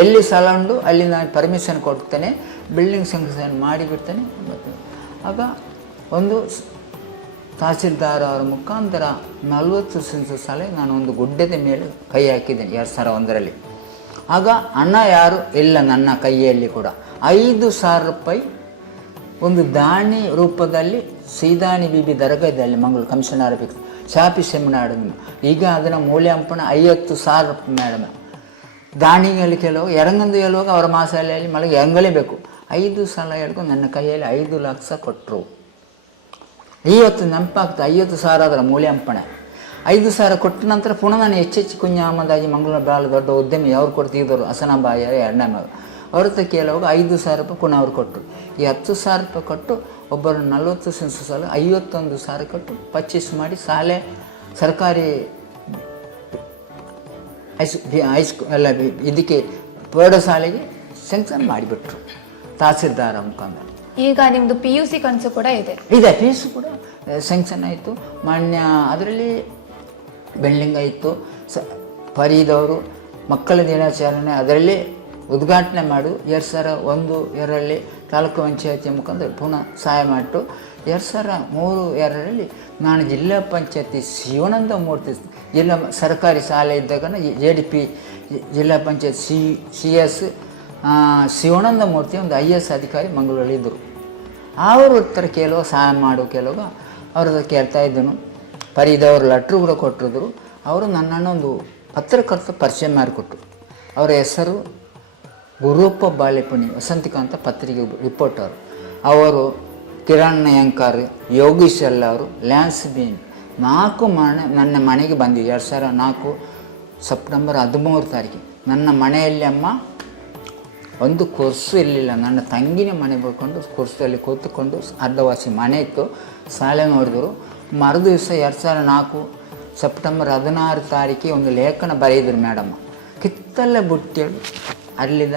ಎಲ್ಲಿ ಸ್ಥಳ ಉಂಟು ಅಲ್ಲಿ ನಾನು ಪರ್ಮಿಷನ್ ಕೊಡ್ತೇನೆ, ಬಿಲ್ಡಿಂಗ್ ಸ್ಯಾಂಕ್ಷನ್ ಮಾಡಿಬಿಡ್ತೇನೆ. ಆಗ ಒಂದು ತಹಸೀಲ್ದಾರ್ ಅವರ ಮುಖಾಂತರ 40 ಸೆನ್ಸ್ ಸ್ಥಳ ನಾನು ಒಂದು ಗುಡ್ಡದ ಮೇಲೆ ಕೈ ಹಾಕಿದ್ದೇನೆ 2001ರಲ್ಲಿ. ಆಗ ಹಣ ಯಾರು ಇಲ್ಲ ನನ್ನ ಕೈಯಲ್ಲಿ ಕೂಡ 5,000 ರೂಪಾಯಿ ಒಂದು ದಾಣಿ ರೂಪದಲ್ಲಿ ಸೀದಾನಿ ಬಿಬಿ ದರ್ಗಾದಲ್ಲಿ ಮಂಗಳೂರು ಕಮಿಷನರ್ ಆಫೀಸ್ ಶಾಪಿ ಸೆಮಿನಾಡು. ಈಗ ಅದರ ಮೌಲ್ಯಾಂಪಣ 50,000 ರೂಪಾಯಿ ಮೇಡಮ್. ದಾಣಿಯಲ್ಲಿ ಕೆಲವು ಎರಗಂದು ಹೇಳುವಾಗ ಅವರ ಮಾಸಾಲೆಯಲ್ಲಿ ಮಳೆಗೆ ಎಂಗಲೇಬೇಕು. 5 ಸಲ ಹೇಳ್ಕೊಂಡು ನನ್ನ ಕೈಯಲ್ಲಿ 5 ಲಕ್ಷ ಕೊಟ್ಟರು. ಇವತ್ತು ನೆನಪಾಗ್ತದೆ 50,000 ಅದರ ಮೌಲ್ಯಾಂಪಣ. 5,000 ಕೊಟ್ಟ ನಂತರ ಪುನಃ ನಾನು ಹೆಚ್ಚೆಚ್ಚು ಕುഞ്ഞ് ಅಹಮದಾಗಿ ಮಂಗಳೂರು ಭಾಳ ದೊಡ್ಡ ಉದ್ಯಮಿ ಅವ್ರು ಕೊಡ್ತಿದ್ದರು, ಹಸನಾಬಾಯಿ 2ನೇ ಮಗ. ಅವ್ರ ಹತ್ರ ಕೇಳುವಾಗ 5,000 ರೂಪಾಯಿ ಪುನಃ ಅವ್ರು ಕೊಟ್ಟರು. ಈ 10,000 ರೂಪಾಯಿ ಕೊಟ್ಟು ಒಬ್ಬರು 40 ಸೆನ್ಸ್ ಸಾಲ 51,000 ಕೊಟ್ಟು ಪರ್ಚೇಸ್ ಮಾಡಿ ಶಾಲೆ ಸರ್ಕಾರಿ ಎಲ್ಲ ಇದಕ್ಕೆ ಪ್ರೌಢಶಾಲೆಗೆ ಸ್ಯಾಂಕ್ಷನ್ ಮಾಡಿಬಿಟ್ರು ತಹಸೀಲ್ದಾರ ಮುಖಾಂತರ. ಈಗ ನಿಮ್ಮದು PUC ಕನಸು ಕೂಡ ಇದೆ. PUC ಕೂಡ ಸ್ಯಾಂಕ್ಷನ್ ಆಯಿತು. ಮಾನ್ಯ ಅದರಲ್ಲಿ ಬಿಲ್ಡಿಂಗ್ ಆಯಿತು. ಫರೀದವರು ಮಕ್ಕಳ ದಿನಾಚರಣೆ ಅದರಲ್ಲಿ ಉದ್ಘಾಟನೆ ಮಾಡು 2001-2ರಲ್ಲಿ ತಾಲೂಕು ಪಂಚಾಯತಿ ಮುಖಾಂತರ ಪುನಃ ಸಹಾಯ ಮಾಡಿತು. 2003-2ರಲ್ಲಿ ನಾನು ಜಿಲ್ಲಾ ಪಂಚಾಯತಿ ಶಿವಾನಂದ ಮೂರ್ತಿ ಜಿಲ್ಲಾ ಸರ್ಕಾರಿ ಶಾಲೆ ಇದ್ದಾಗ JDP ಜಿಲ್ಲಾ ಪಂಚಾಯತ್ CS ಶಿವಾನಂದ ಮೂರ್ತಿ ಒಂದು IAS ಅಧಿಕಾರಿ ಮಂಗಳೂರಲ್ಲಿದ್ದರು. ಅವರು ಹತ್ರ ಕೆಲವು ಸಹಾಯ ಮಾಡು ಕೆಲವು ಅವ್ರ ಹತ್ರ ಕೇಳ್ತಾ ಇದ್ದನು. ಫರೀದವರು ಲೆಟ್ರು ಕೂಡ ಕೊಟ್ಟಿದ್ರು. ಅವರು ನನ್ನನ್ನು ಒಂದು ಪತ್ರಕರ್ತ ಪರಿಚಯ ಮಾಡಿಕೊಟ್ರು. ಅವರ ಹೆಸರು ಗುರೂಪ ಬಾಳೆಪುಣಿ ವಸಂತಿಕಾಂತ ಪತ್ರಿಕೆ ರಿಪೋರ್ಟರ್. ಅವರು ಕಿರಣ್ ನಯಂಕರ್, ಯೋಗೀಶ್ ಎಲ್ಲ ಅವರು, ಲ್ಯಾನ್ಸ್ ಬೀನ್ 4 ನನ್ನ ಮನೆಗೆ ಬಂದಿದೆ. 2004 ಸೆಪ್ಟೆಂಬರ್ 13 ನನ್ನ ಮನೆಯಲ್ಲಿ ಅಮ್ಮ ಒಂದು ಕುರ್ಸು ಇರಲಿಲ್ಲ. ನನ್ನ ತಂಗಿನ ಮನೆ ಬರ್ಕೊಂಡು ಕುರ್ಸಲ್ಲಿ ಕೂತ್ಕೊಂಡು ಅರ್ಧವಾಸಿ ಮನೆ ಇತ್ತು. ಶಾಲೆ ನೋಡಿದ್ರು. ಮರುದಿವಸ 2004 ಸೆಪ್ಟೆಂಬರ್ 16 ಒಂದು ಲೇಖನ ಬರೆಯಿದ್ರು ಮೇಡಮ್ಮ. ಕಿತ್ತಲೆ ಬುಟ್ಟಿಯಳು ಅಲ್ಲಿದ್ದ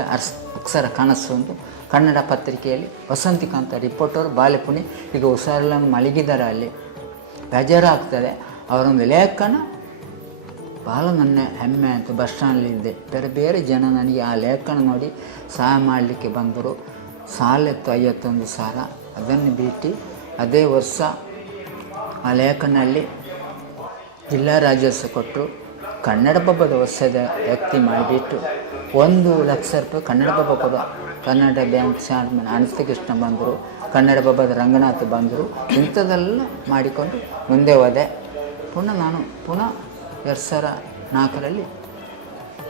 ಅಕ್ಷರ ಕನಸು ಒಂದು ಕನ್ನಡ ಪತ್ರಿಕೆಯಲ್ಲಿ ವಸಂತಿಕಾಂತ ರಿಪೋರ್ಟರ್ ಬಾಳೆಪುಣಿ. ಈಗ ಹುಷಾರಿಲ್ಲ ಮಲಗಿದ್ದಾರೆ, ಅಲ್ಲಿ ಬೇಜಾರಾಗ್ತದೆ. ಅವರೊಂದು ಲೇಖನ ಭಾಳ ನನ್ನ ಹೆಮ್ಮೆ ಅಂತ. ಬಸ್ ಸ್ಟ್ಯಾಂಡಲ್ಲಿದ್ದೆ, ಬೇರೆ ಬೇರೆ ಜನ ನನಗೆ ಆ ಲೇಖನ ನೋಡಿ ಸಹಾಯ ಮಾಡಲಿಕ್ಕೆ ಬಂದರು. ಸಾಲೆತ್ತು 51,000. ಅದನ್ನು ಬಿಟ್ಟು ಅದೇ ವರ್ಷ ಆ ಲೇಖನಲ್ಲಿ ಜಿಲ್ಲಾ ರಾಜ್ಯೋತ್ಸವ ಕೊಟ್ಟರು. ಕನ್ನಡ ಹಬ್ಬದ ವರ್ಷದ ವ್ಯಕ್ತಿ ಮಾಡಿಬಿಟ್ಟು 1,00,000 ರೂಪಾಯಿ ಕನ್ನಡ ಹಬ್ಬ ಕೊಡ. ಕನ್ನಡ ಬ್ಯಾಂಕ್ ಚೇರ್ಮನ್ ಅನಂತಕೃಷ್ಣ ಬಂದರು, ಕನ್ನಡ ಹಬ್ಬದ ರಂಗನಾಥ್ ಬಂದರು. ಇಂಥದ್ದೆಲ್ಲ ಮಾಡಿಕೊಂಡು ಮುಂದೆ ಹೋದೆ. ನಾನು 2004ರಲ್ಲಿ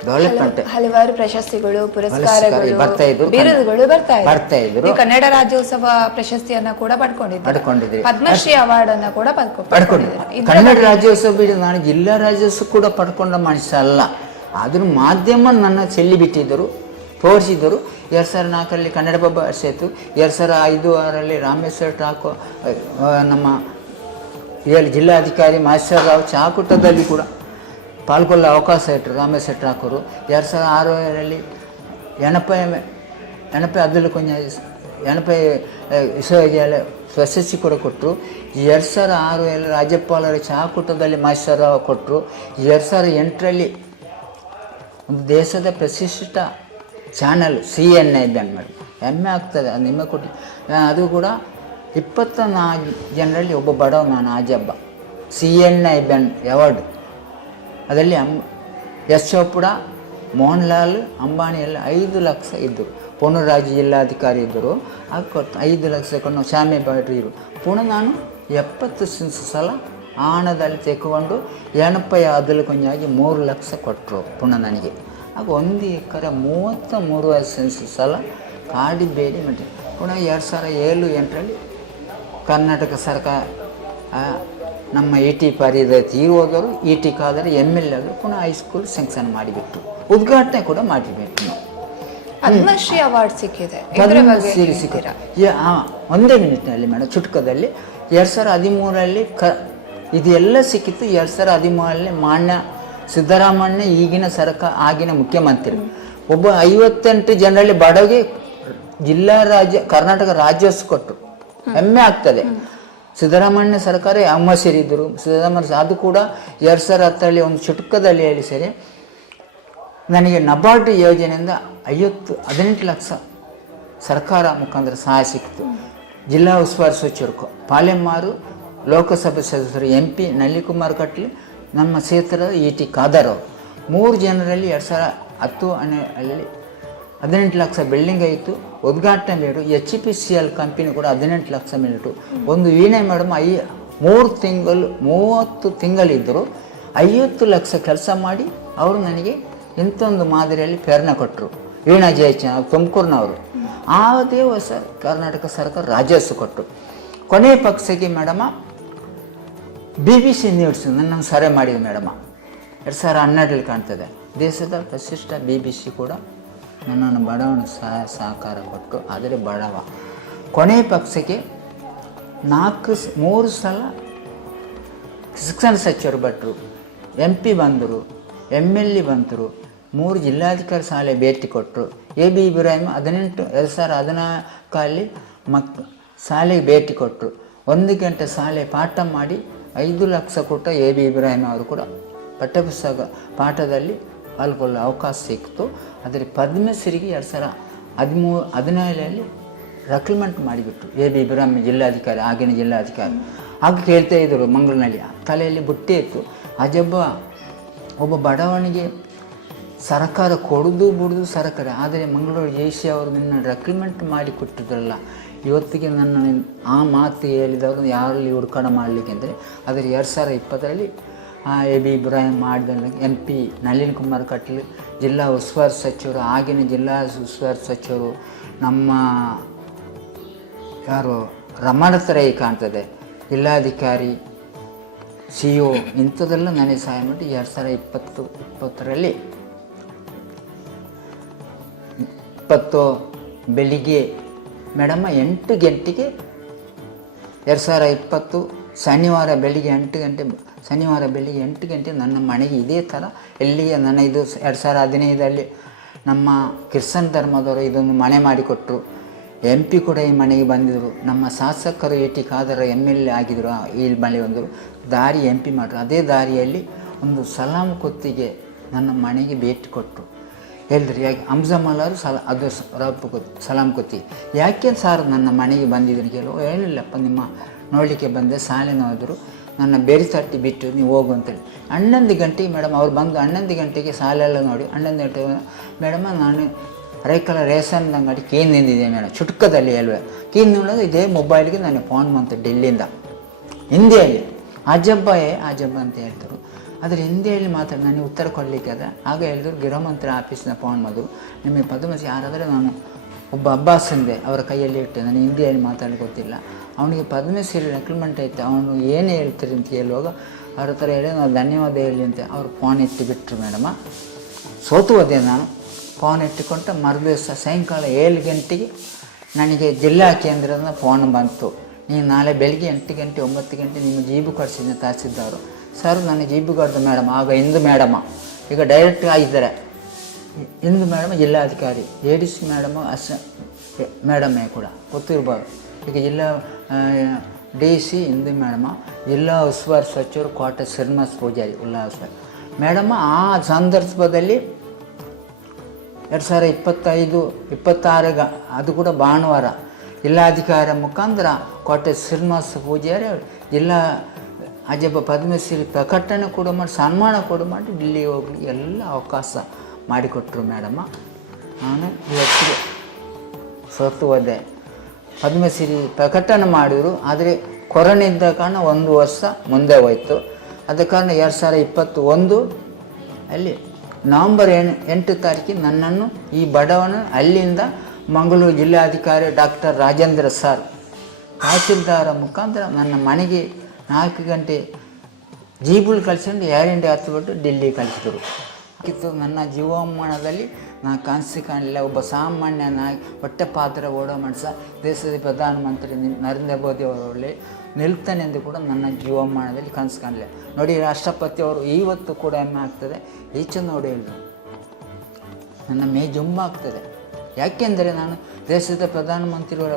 ಡೆವಲಪ್ಮೆಂಟ್ ಹಲವಾರು ಪ್ರಶಸ್ತಿಗಳು, ಪುರಸ್ಕಾರಗಳು, ಬಿರುದುಗಳು ಬರ್ತಾ ಇದ್ರು. ಕನ್ನಡ ರಾಜ್ಯೋತ್ಸವ ಪ್ರಶಸ್ತಿಯನ್ನ ಕೂಡ ಪಡ್ಕೊಂಡಿದ್ದೆ. ಪದ್ಮಶ್ರೀ ಅವಾರ್ಡ್ ಅನ್ನ ಕೂಡ ಪಡ್ಕೊಂಡಿದ್ದೆ. ಕನ್ನಡ ರಾಜ್ಯೋತ್ಸವ ಬಿಡಿ, ನಾನು ಜಿಲ್ಲಾ ರಾಜ್ಯೋತ್ಸವ ಕೂಡ ಪಡ್ಕೊಂಡ ಮನುಷ್ಯ ಅಲ್ಲ. ಆದರೂ ಮಾಧ್ಯಮ ನನ್ನ ಚೆಲ್ಲಿ ಬಿಟ್ಟಿದ್ದರು, ತೋರಿಸಿದರು. 2004ರಲ್ಲಿ ಕನ್ನಡ ಹಬ್ಬ ಆಯಿತು. 2005-6ರಲ್ಲಿ ರಾಮೇಶ್ವರ ಠಾಕೂರ್ ನಮ್ಮ ಜಿಲ್ಲಾಧಿಕಾರಿ ಮಹೇಶ್ವರ ರಾವ್ ಚಾಕುಟದಲ್ಲಿ ಕೂಡ ಪಾಲ್ಗೊಳ್ಳ ಅವಕಾಶ ಇಟ್ಟರು ರಾಮೇಶ್ವರ ಠಾಕೂರು. 2006ರಲ್ಲಿ ಎಣಪೆ ಅಬ್ದುಲ್ ಕುಂಜ ಎಣಪೆ ವಿಶ್ವವಿದ್ಯಾಲಯ ಪ್ರಶಸ್ತಿ ಕೂಡ ಕೊಟ್ಟರು. 2006ರಲ್ಲಿ ರಾಜ್ಯಪಾಲರ ಚಾಕುಟದಲ್ಲಿ ಮಹೇಶ್ವರ ರಾವ್ ಕೊಟ್ಟರು. 2008ರಲ್ಲಿ ಒಂದು ದೇಶದ ಪ್ರತಿಷ್ಠಿತ ಚಾನಲ್ CNN ಇದ್ದಂಗೆ ಮಾಡಿ ಹೆಮ್ಮೆ ಆಗ್ತದೆ. ಅದು ನಿಮಗೆ ಕೊಟ್ಟು ಅದು ಕೂಡ 24 ಜನರಲ್ಲಿ ಒಬ್ಬ ಬಡವ ನಾನು. ಆಜಬ್ಬ CNN ಅವಾರ್ಡ್ ಅದರಲ್ಲಿ ಯಶ್ ಚೋಪ್ರಾ, ಮೋಹನ್ ಲಾಲ್, ಅಂಬಾನಿ ಎಲ್ಲ 5 ಲಕ್ಷ ಇದ್ದರು. ಪುನರಾಜ್ಯ ಜಿಲ್ಲಾಧಿಕಾರಿ ಇದ್ದರು. ಆಗ ಕೊಟ್ಟು 5 ಲಕ್ಷ ಕೊಂಡು ಶ್ಯಾಮೆ ಬಾಟ್ರಿರು. ಪುನಃ ನಾನು 70 ಸಲ ಹಣದಲ್ಲಿ ತೆಗೆದುಕೊಂಡು ಎಣಪೈ ಅದಲು ಕೊಂಜಾಗಿ 3 ಲಕ್ಷ ಕೊಟ್ಟರು ಪುನಃ ನನಗೆ. ಆಗ 1 ಎಕರೆ 33 ಸೆನ್ಸ್ ಸಲ ಕಾಡಿ ಬೇಡಿ ಮಾಡಿ ಪುನಃ 2007-8ರಲ್ಲಿ ಕರ್ನಾಟಕ ಸರ್ಕಾರ ನಮ್ಮ ಇ ಟಿ ಪರಿದ ತೀರು ಹೋದವರು ಇ ಟಿ ಕಾದರೆ MLA ಆದರು ಪುನಃ ಹೈಸ್ಕೂಲ್ ಸ್ಯಾಂಕ್ಷನ್ ಮಾಡಿಬಿಟ್ಟು ಉದ್ಘಾಟನೆ ಕೂಡ ಮಾಡಿಬಿಟ್ಟು ನಾವು ಪದ್ಮಶ್ರೀ ಅವಾರ್ಡ್ ಸಿಕ್ಕಿದೆ. ಪದ್ಮಶ್ರೀ ಸಿಕ್ಕಿದೆ. ಒಂದೇ ಮಿನಿಟ್ನಲ್ಲಿ ಮೇಡಮ್, ಚುಟುಕದಲ್ಲಿ 2013 ಇದೆಲ್ಲ ಸಿಕ್ಕಿತ್ತು. 2013 ಮಾನ್ಯ ಸಿದ್ದರಾಮಯ್ಯ ಈಗಿನ ಆಗಿನ ಮುಖ್ಯಮಂತ್ರಿ ಒಬ್ಬ 58 ಜನರಲ್ಲಿ ಬಡವರಿಗೆ ಕರ್ನಾಟಕ ರಾಜ್ಯೋತ್ಸವ ಕೊಟ್ಟರು. ಹೆಮ್ಮೆ ಆಗ್ತದೆ. ಸಿದ್ದರಾಮಯ್ಯ ಸರ್ಕಾರ ಅಮ್ಮ ಸೇರಿದ್ರು ಸಿದ್ದರಾಮಯ್ಯ. ಅದು ಕೂಡ 2010 ಒಂದು ಚುಟುಕದಲ್ಲಿ ಹೇಳಿ ಸರಿ, ನನಗೆ ನಬಾರ್ಡ್ ಯೋಜನೆಯಿಂದ 18 ಲಕ್ಷ ಸರ್ಕಾರ ಮುಖಾಂತರ ಸಹಾಯ ಸಿಕ್ತು. ಜಿಲ್ಲಾ ಉಸ್ತುವಾರಿ ಸಚಿವರು ಪಾಲೆಮಾರು, ಲೋಕಸಭೆ ಸದಸ್ಯರು MP ನಳಿನಿಕುಮಾರ್ ಕಟ್ಲಿ, ನಮ್ಮ ಕ್ಷೇತ್ರದ ET ಖಾದರ್ ಅವರು 3 ಜನರಲ್ಲಿ 2010 18 ಲಕ್ಷ ಬಿಲ್ಡಿಂಗ್ ಆಯಿತು. ಉದ್ಘಾಟನೆ ಬೇಡು. HPCL ಕಂಪನಿ ಕೂಡ 18 ಲಕ್ಷ ಮೀಟು. ಒಂದು ವೀಣೆ ಮೇಡಮ್ 30 ತಿಂಗಳಿದ್ದರು 50 ಲಕ್ಷ ಕೆಲಸ ಮಾಡಿ ಅವರು ನನಗೆ ಇಂಥೊಂದು ಮಾದರಿಯಲ್ಲಿ ಪ್ರೇರಣೆ ಕೊಟ್ಟರು. ವೀಣಾ ಜಯಚಂದ್ರ ತುಮಕೂರಿನವರು. ಅದೇ ಕರ್ನಾಟಕ ಸರ್ಕಾರ ರಾಜ್ಯೋತ್ಸವ ಕೊಟ್ಟರು. ಕೊನೆಯ ಪಕ್ಷಕ್ಕೆ ಮೇಡಮ BBC ನ್ಯೂಸ್ ನನ್ನನ್ನು ಸರೆ ಮಾಡಿದೆ ಮೇಡಮ. 2012 ಕಾಣ್ತದೆ. ದೇಶದ ಪ್ರತಿಷ್ಠ BBC ಕೂಡ ನನ್ನನ್ನು ಬಡವನ ಸಹಕಾರ ಕೊಟ್ಟು, ಆದರೆ ಬಡವ ಕೊನೆಯ ಪಕ್ಷಕ್ಕೆ 3 ಸಲ ಶಿಕ್ಷಣ ಸಚಿವರು ಭಟ್ರು, MP ಬಂದರು, MLA ಬಂದರು, 3 ಜಿಲ್ಲಾಧಿಕಾರಿ ಶಾಲೆ ಭೇಟಿ ಕೊಟ್ಟರು. AB ಇಬ್ರಾಹಿಂ 2014 ಶಾಲೆಗೆ ಭೇಟಿ ಕೊಟ್ಟರು. 1 ಗಂಟೆ ಶಾಲೆ ಪಾಠ ಮಾಡಿ 5 ಲಕ್ಷ ಕೊಟ್ಟ AB ಇಬ್ರಾಹಿಂ ಅವರು ಕೂಡ ಪಠ್ಯಪುಸ್ತಕ ಪಾಠದಲ್ಲಿ ಪಾಲ್ಗೊಳ್ಳೋ ಅವಕಾಶ ಸಿಕ್ತು. ಆದರೆ ಪದ್ಮಶ್ರೀಗೆ 2017 ರೆಕ್ರೂಟ್ಮೆಂಟ್ ಮಾಡಿಬಿಟ್ರು. AB ಇಬ್ರಾಹಿಂ ಜಿಲ್ಲಾಧಿಕಾರಿ, ಆಗಿನ ಜಿಲ್ಲಾಧಿಕಾರಿ. ಆಗ ಕೇಳ್ತಾ ಇದ್ದರು ಮಂಗಳೂರಿನಲ್ಲಿ, ತಲೆಯಲ್ಲಿ ಬುಟ್ಟಿ ಇತ್ತು. ಅಜಬ್ಬ, ಒಬ್ಬ ಬಡವನಿಗೆ ಸರ್ಕಾರ ಕೊಡೋದು ಬಿಡೋದು ಸರ್ಕಾರ, ಆದರೆ ಮಂಗಳೂರು ಜೇಸಿ ಅವರು ನಿನ್ನ ರೆಕ್ರೂಟ್ಮೆಂಟ್ ಮಾಡಿ ಕೊಟ್ಟಿದ್ರಲ್ಲ, ಇವತ್ತಿಗೆ ನನ್ನ ಆ ಮಾತು ಹೇಳಿದವರು ಯಾರಲ್ಲಿ ಹುಡುಕಾಟ ಮಾಡಲಿಕ್ಕೆ ಅಂದರೆ. ಆದರೆ 2020 AB ಇಬ್ರಾಹಿಂ ಮಾಡಿದ MP ನಳಿನಿಕುಮಾರ್ ಕಟೀಲ್, ಜಿಲ್ಲಾ ಉಸ್ತುವಾರಿ ಸಚಿವರು, ಆಗಿನ ಜಿಲ್ಲಾ ಉಸ್ತುವಾರಿ ಸಚಿವರು ನಮ್ಮ ಯಾರು ರಮಣತರೈ ಕಾಣ್ತದೆ, ಜಿಲ್ಲಾಧಿಕಾರಿ, CO ಇಂಥದ್ದೆಲ್ಲ ನನಗೆ ಸಹಾಯ ಮಾಡಿ 2020 ಬೆಳಿಗ್ಗೆ ಮೇಡಮ್ಮ 8 ಗಂಟೆಗೆ 2020 ಶನಿವಾರ ಬೆಳಿಗ್ಗೆ 8 ಗಂಟೆ ನನ್ನ ಮನೆಗೆ ಇದೇ ಥರ ಎಲ್ಲಿಗೆ ನನ್ನ ಇದು 2015 ನಮ್ಮ ಕ್ರಿಶ್ಚನ್ ಧರ್ಮದವರು ಇದೊಂದು ಮನೆ ಮಾಡಿಕೊಟ್ರು. MP ಕೂಡ ಈ ಮನೆಗೆ ಬಂದಿದ್ದರು. ನಮ್ಮ ಶಾಸಕರು ET ಖಾದರ್ MLA ಆಗಿದ್ದರು. ಈ ಮನೆ ಬಂದರು, ದಾರಿ MP ಮಾಡ್ರು. ಅದೇ ದಾರಿಯಲ್ಲಿ ಒಂದು ಸಲಾಂ ಕೊತ್ತಿಗೆ ನನ್ನ ಮನೆಗೆ ಭೇಟಿ ಕೊಟ್ಟರು. ಹೇಳಿದ್ರು, ಯಾಕೆ ಹಂಸಮಲ್ಲರು ಅದು ಸಲಾಂ ಕೊತ್ತಿ ಯಾಕೆ ಸಾರ್ ನನ್ನ ಮನೆಗೆ ಬಂದಿದ್ದೀನಿ ಕೇಳೋ. ಏನಿಲ್ಲಪ್ಪ, ನಿಮ್ಮ ನೋಡಲಿಕ್ಕೆ ಬಂದೆ, ಶಾಲೆನ ಹೋದರು, ನನ್ನ ಬೇರೆ ತಟ್ಟಿ ಬಿಟ್ಟು ನೀವು ಹೋಗು ಅಂತೇಳಿ. 11 ಗಂಟೆಗೆ ಮೇಡಮ್ ಅವ್ರು ಬಂದು 11 ಗಂಟೆಗೆ ಶಾಲೆ ಎಲ್ಲ ನೋಡಿ 11 ಗಂಟೆಗೆ ಮೇಡಮ ನಾನು ರೈಕಲ ರೇಷನ್ ಅಂಗಡಿ ಕೀನ್ ನಿಂದಿದೆ ಮೇಡಮ್. ಚುಟುಕದಲ್ಲಿ ಹೇಳುವೆ ಕೀನ್ ನೋಡೋದು ಇದೇ ಮೊಬೈಲ್ಗೆ ನಾನು ಫೋನ್ ಬಂತು ಡೆಲ್ಲಿಯಿಂದ, ಹಿಂದಿಯಲ್ಲಿ. ಅಜಬ್ಬ ಅಂತ ಹೇಳ್ತಾರೆ. ಆದರೆ ಹಿಂದಿಯಲ್ಲಿ ಮಾತಾಡಿ ನನಗೆ ಉತ್ತರ ಕೊಡಲಿಕ್ಕೆ ಅದ. ಆಗ ಹೇಳಿದ್ರು, ಗೃಹ ಮಂತ್ರಿ ಆಫೀಸ್ನ ಫೋನ್ ಮಾಡಿದ್ರು, ನಿಮಗೆ ಪದ್ಮಶ್ರೀ ಯಾರಾದರೆ ನಾನು ಒಬ್ಬ ಅಬ್ಬಾಸ್ ಅಂದೆ ಅವರ ಕೈಯಲ್ಲಿ ಇಟ್ಟೆ, ನನಗೆ ಹಿಂದಿಯಲ್ಲಿ ಮಾತಾಡಲಿಕ್ಕೆ ಗೊತ್ತಿಲ್ಲ, ಅವನಿಗೆ ಪದ್ಮಶ್ರೀ ರೆಕ್ರೂಟ್ಮೆಂಟ್ ಐತೆ, ಅವನು ಏನು ಹೇಳ್ತೀರಿ ಅಂತ ಹೇಳುವಾಗ ಅವ್ರ ಹತ್ರ ಹೇಳಿ ನಾವು ಧನ್ಯವಾದ ಹೇಳಿ ಅಂತ ಅವ್ರು ಫೋನ್ ಎತ್ತಿ ಬಿಟ್ಟರು ಮೇಡಮ. ಸೋತು ಹೋದೆ ನಾನು. ಫೋನ್ ಎತ್ತಿಕೊಂಡ ಮರುದಿವಸ ಸಾಯಂಕಾಲ 7 ಗಂಟೆಗೆ ನನಗೆ ಜಿಲ್ಲಾ ಕೇಂದ್ರದ ಫೋನ್ ಬಂತು, ನೀವು ನಾಳೆ ಬೆಳಗ್ಗೆ 8 ಗಂಟೆ 9 ಗಂಟೆ ನಿಮ್ಮ ಜೀಬು ಕಳಿಸಿದ್ದೆ ತಹಸೀಲ್ದಾರು. ಸರ್ ನನಗೆ ಜೀಬು ಕಡ್ದು ಮೇಡಮ್, ಆಗ ಇಂದು ಮೇಡಮ, ಈಗ ಡೈರೆಕ್ಟ್ ಆಗಿದ್ದಾರೆ ಇಂದು ಮೇಡಮ್ ಜಿಲ್ಲಾಧಿಕಾರಿ, ADC ಮೇಡಮು ಮೇಡಮೇ ಕೂಡ ಗೊತ್ತಿರ್ಬೋದು. ಈಗ ಜಿಲ್ಲಾ DC ಇಂದು ಮೇಡಮ, ಜಿಲ್ಲಾ ಉಸ್ತುವಾರಿ ಸಚಿವರು ಕೋಟೆ ಶ್ರೀನಿವಾಸ ಪೂಜಾರಿ ಉಲ್ಲಾಸ ಮೇಡಮ. ಆ ಸಂದರ್ಭದಲ್ಲಿ 2025-26 ಅದು ಕೂಡ ಭಾನುವಾರ ಜಿಲ್ಲಾಧಿಕಾರಿ ಮುಖಾಂತರ ಕೋಟೆ ಶ್ರೀನಿವಾಸ ಪೂಜಾರಿ ಜಿಲ್ಲಾ ಅಜಬ್ಬ ಪದ್ಮಶ್ರೀ ಪ್ರಕಟಣೆ ಕೂಡ ಮಾಡಿ ಸನ್ಮಾನ ಕೂಡ ಮಾಡಿ ಡಿಲ್ಲಿಗೆ ಹೋಗಲಿ ಎಲ್ಲ ಅವಕಾಶ ಮಾಡಿಕೊಟ್ರು ಮೇಡಮ್ಮ. ನಾನು ಇವತ್ತಿಗೆ ಸೋತು ಹೋದೆ. ಪದ್ಮಶ್ರೀ ಪ್ರಕಟಣೆ ಮಾಡಿದರು, ಆದರೆ ಕೊರೋನಾ ಇದ್ದ ಕಾರಣ 1 ವರ್ಷ ಮುಂದೆ ಹೋಯಿತು. ಆದ ಕಾರಣ 2021 ಅಲ್ಲಿ ನವಂಬರ್ 8 ತಾರೀಕಿಗೆ ನನ್ನನ್ನು ಈ ಬಡವನ ಅಲ್ಲಿಂದ ಮಂಗಳೂರು ಜಿಲ್ಲಾಧಿಕಾರಿ ಡಾಕ್ಟರ್ ರಾಜೇಂದ್ರ ಸರ್ ತಹಸೀಲ್ದಾರ ಮುಖಾಂತರ ನನ್ನ ಮನೆಗೆ 4 ಗಂಟೆ ಜೀಬುಲ್ ಕಳಿಸ್ಕೊಂಡು ಏರ್ ಇಂಡಿಯಾ ಹತ್ಬಿಟ್ಟು ಡೆಲ್ಲಿ ಕಳಿಸಿದ್ರು. ಕಿತ್ತು ನನ್ನ ಜೀವಮಾನದಲ್ಲಿ ನಾನು ಕನಸು ಕಾಣಲಿಲ್ಲ. ಒಬ್ಬ ಸಾಮಾನ್ಯ ನಾಯಕ ಹೊಟ್ಟೆ ಪಾತ್ರ ಓಡೋ ಮನುಷ್ಯ ದೇಶದ ಪ್ರಧಾನಮಂತ್ರಿ ನರೇಂದ್ರ ಮೋದಿ ಅವರಲ್ಲಿ ನಿಲ್ತಾನೆಂದು ಕೂಡ ನನ್ನ ಜೀವಮಾನದಲ್ಲಿ ಕನಸು ಕಾಣಲಿಲ್ಲ. ನೋಡಿ, ರಾಷ್ಟ್ರಪತಿಯವರು ಇವತ್ತು ಕೂಡ ಹೆಮ್ಮೆ ಆಗ್ತದೆ. ಈಚೆ ನೋಡಿ ಹೇಳಿದ್ರು, ನನ್ನ ಮೇ ಜುಂಬಾಗ್ತದೆ. ಯಾಕೆಂದರೆ ನಾನು ದೇಶದ ಪ್ರಧಾನಮಂತ್ರಿಗಳ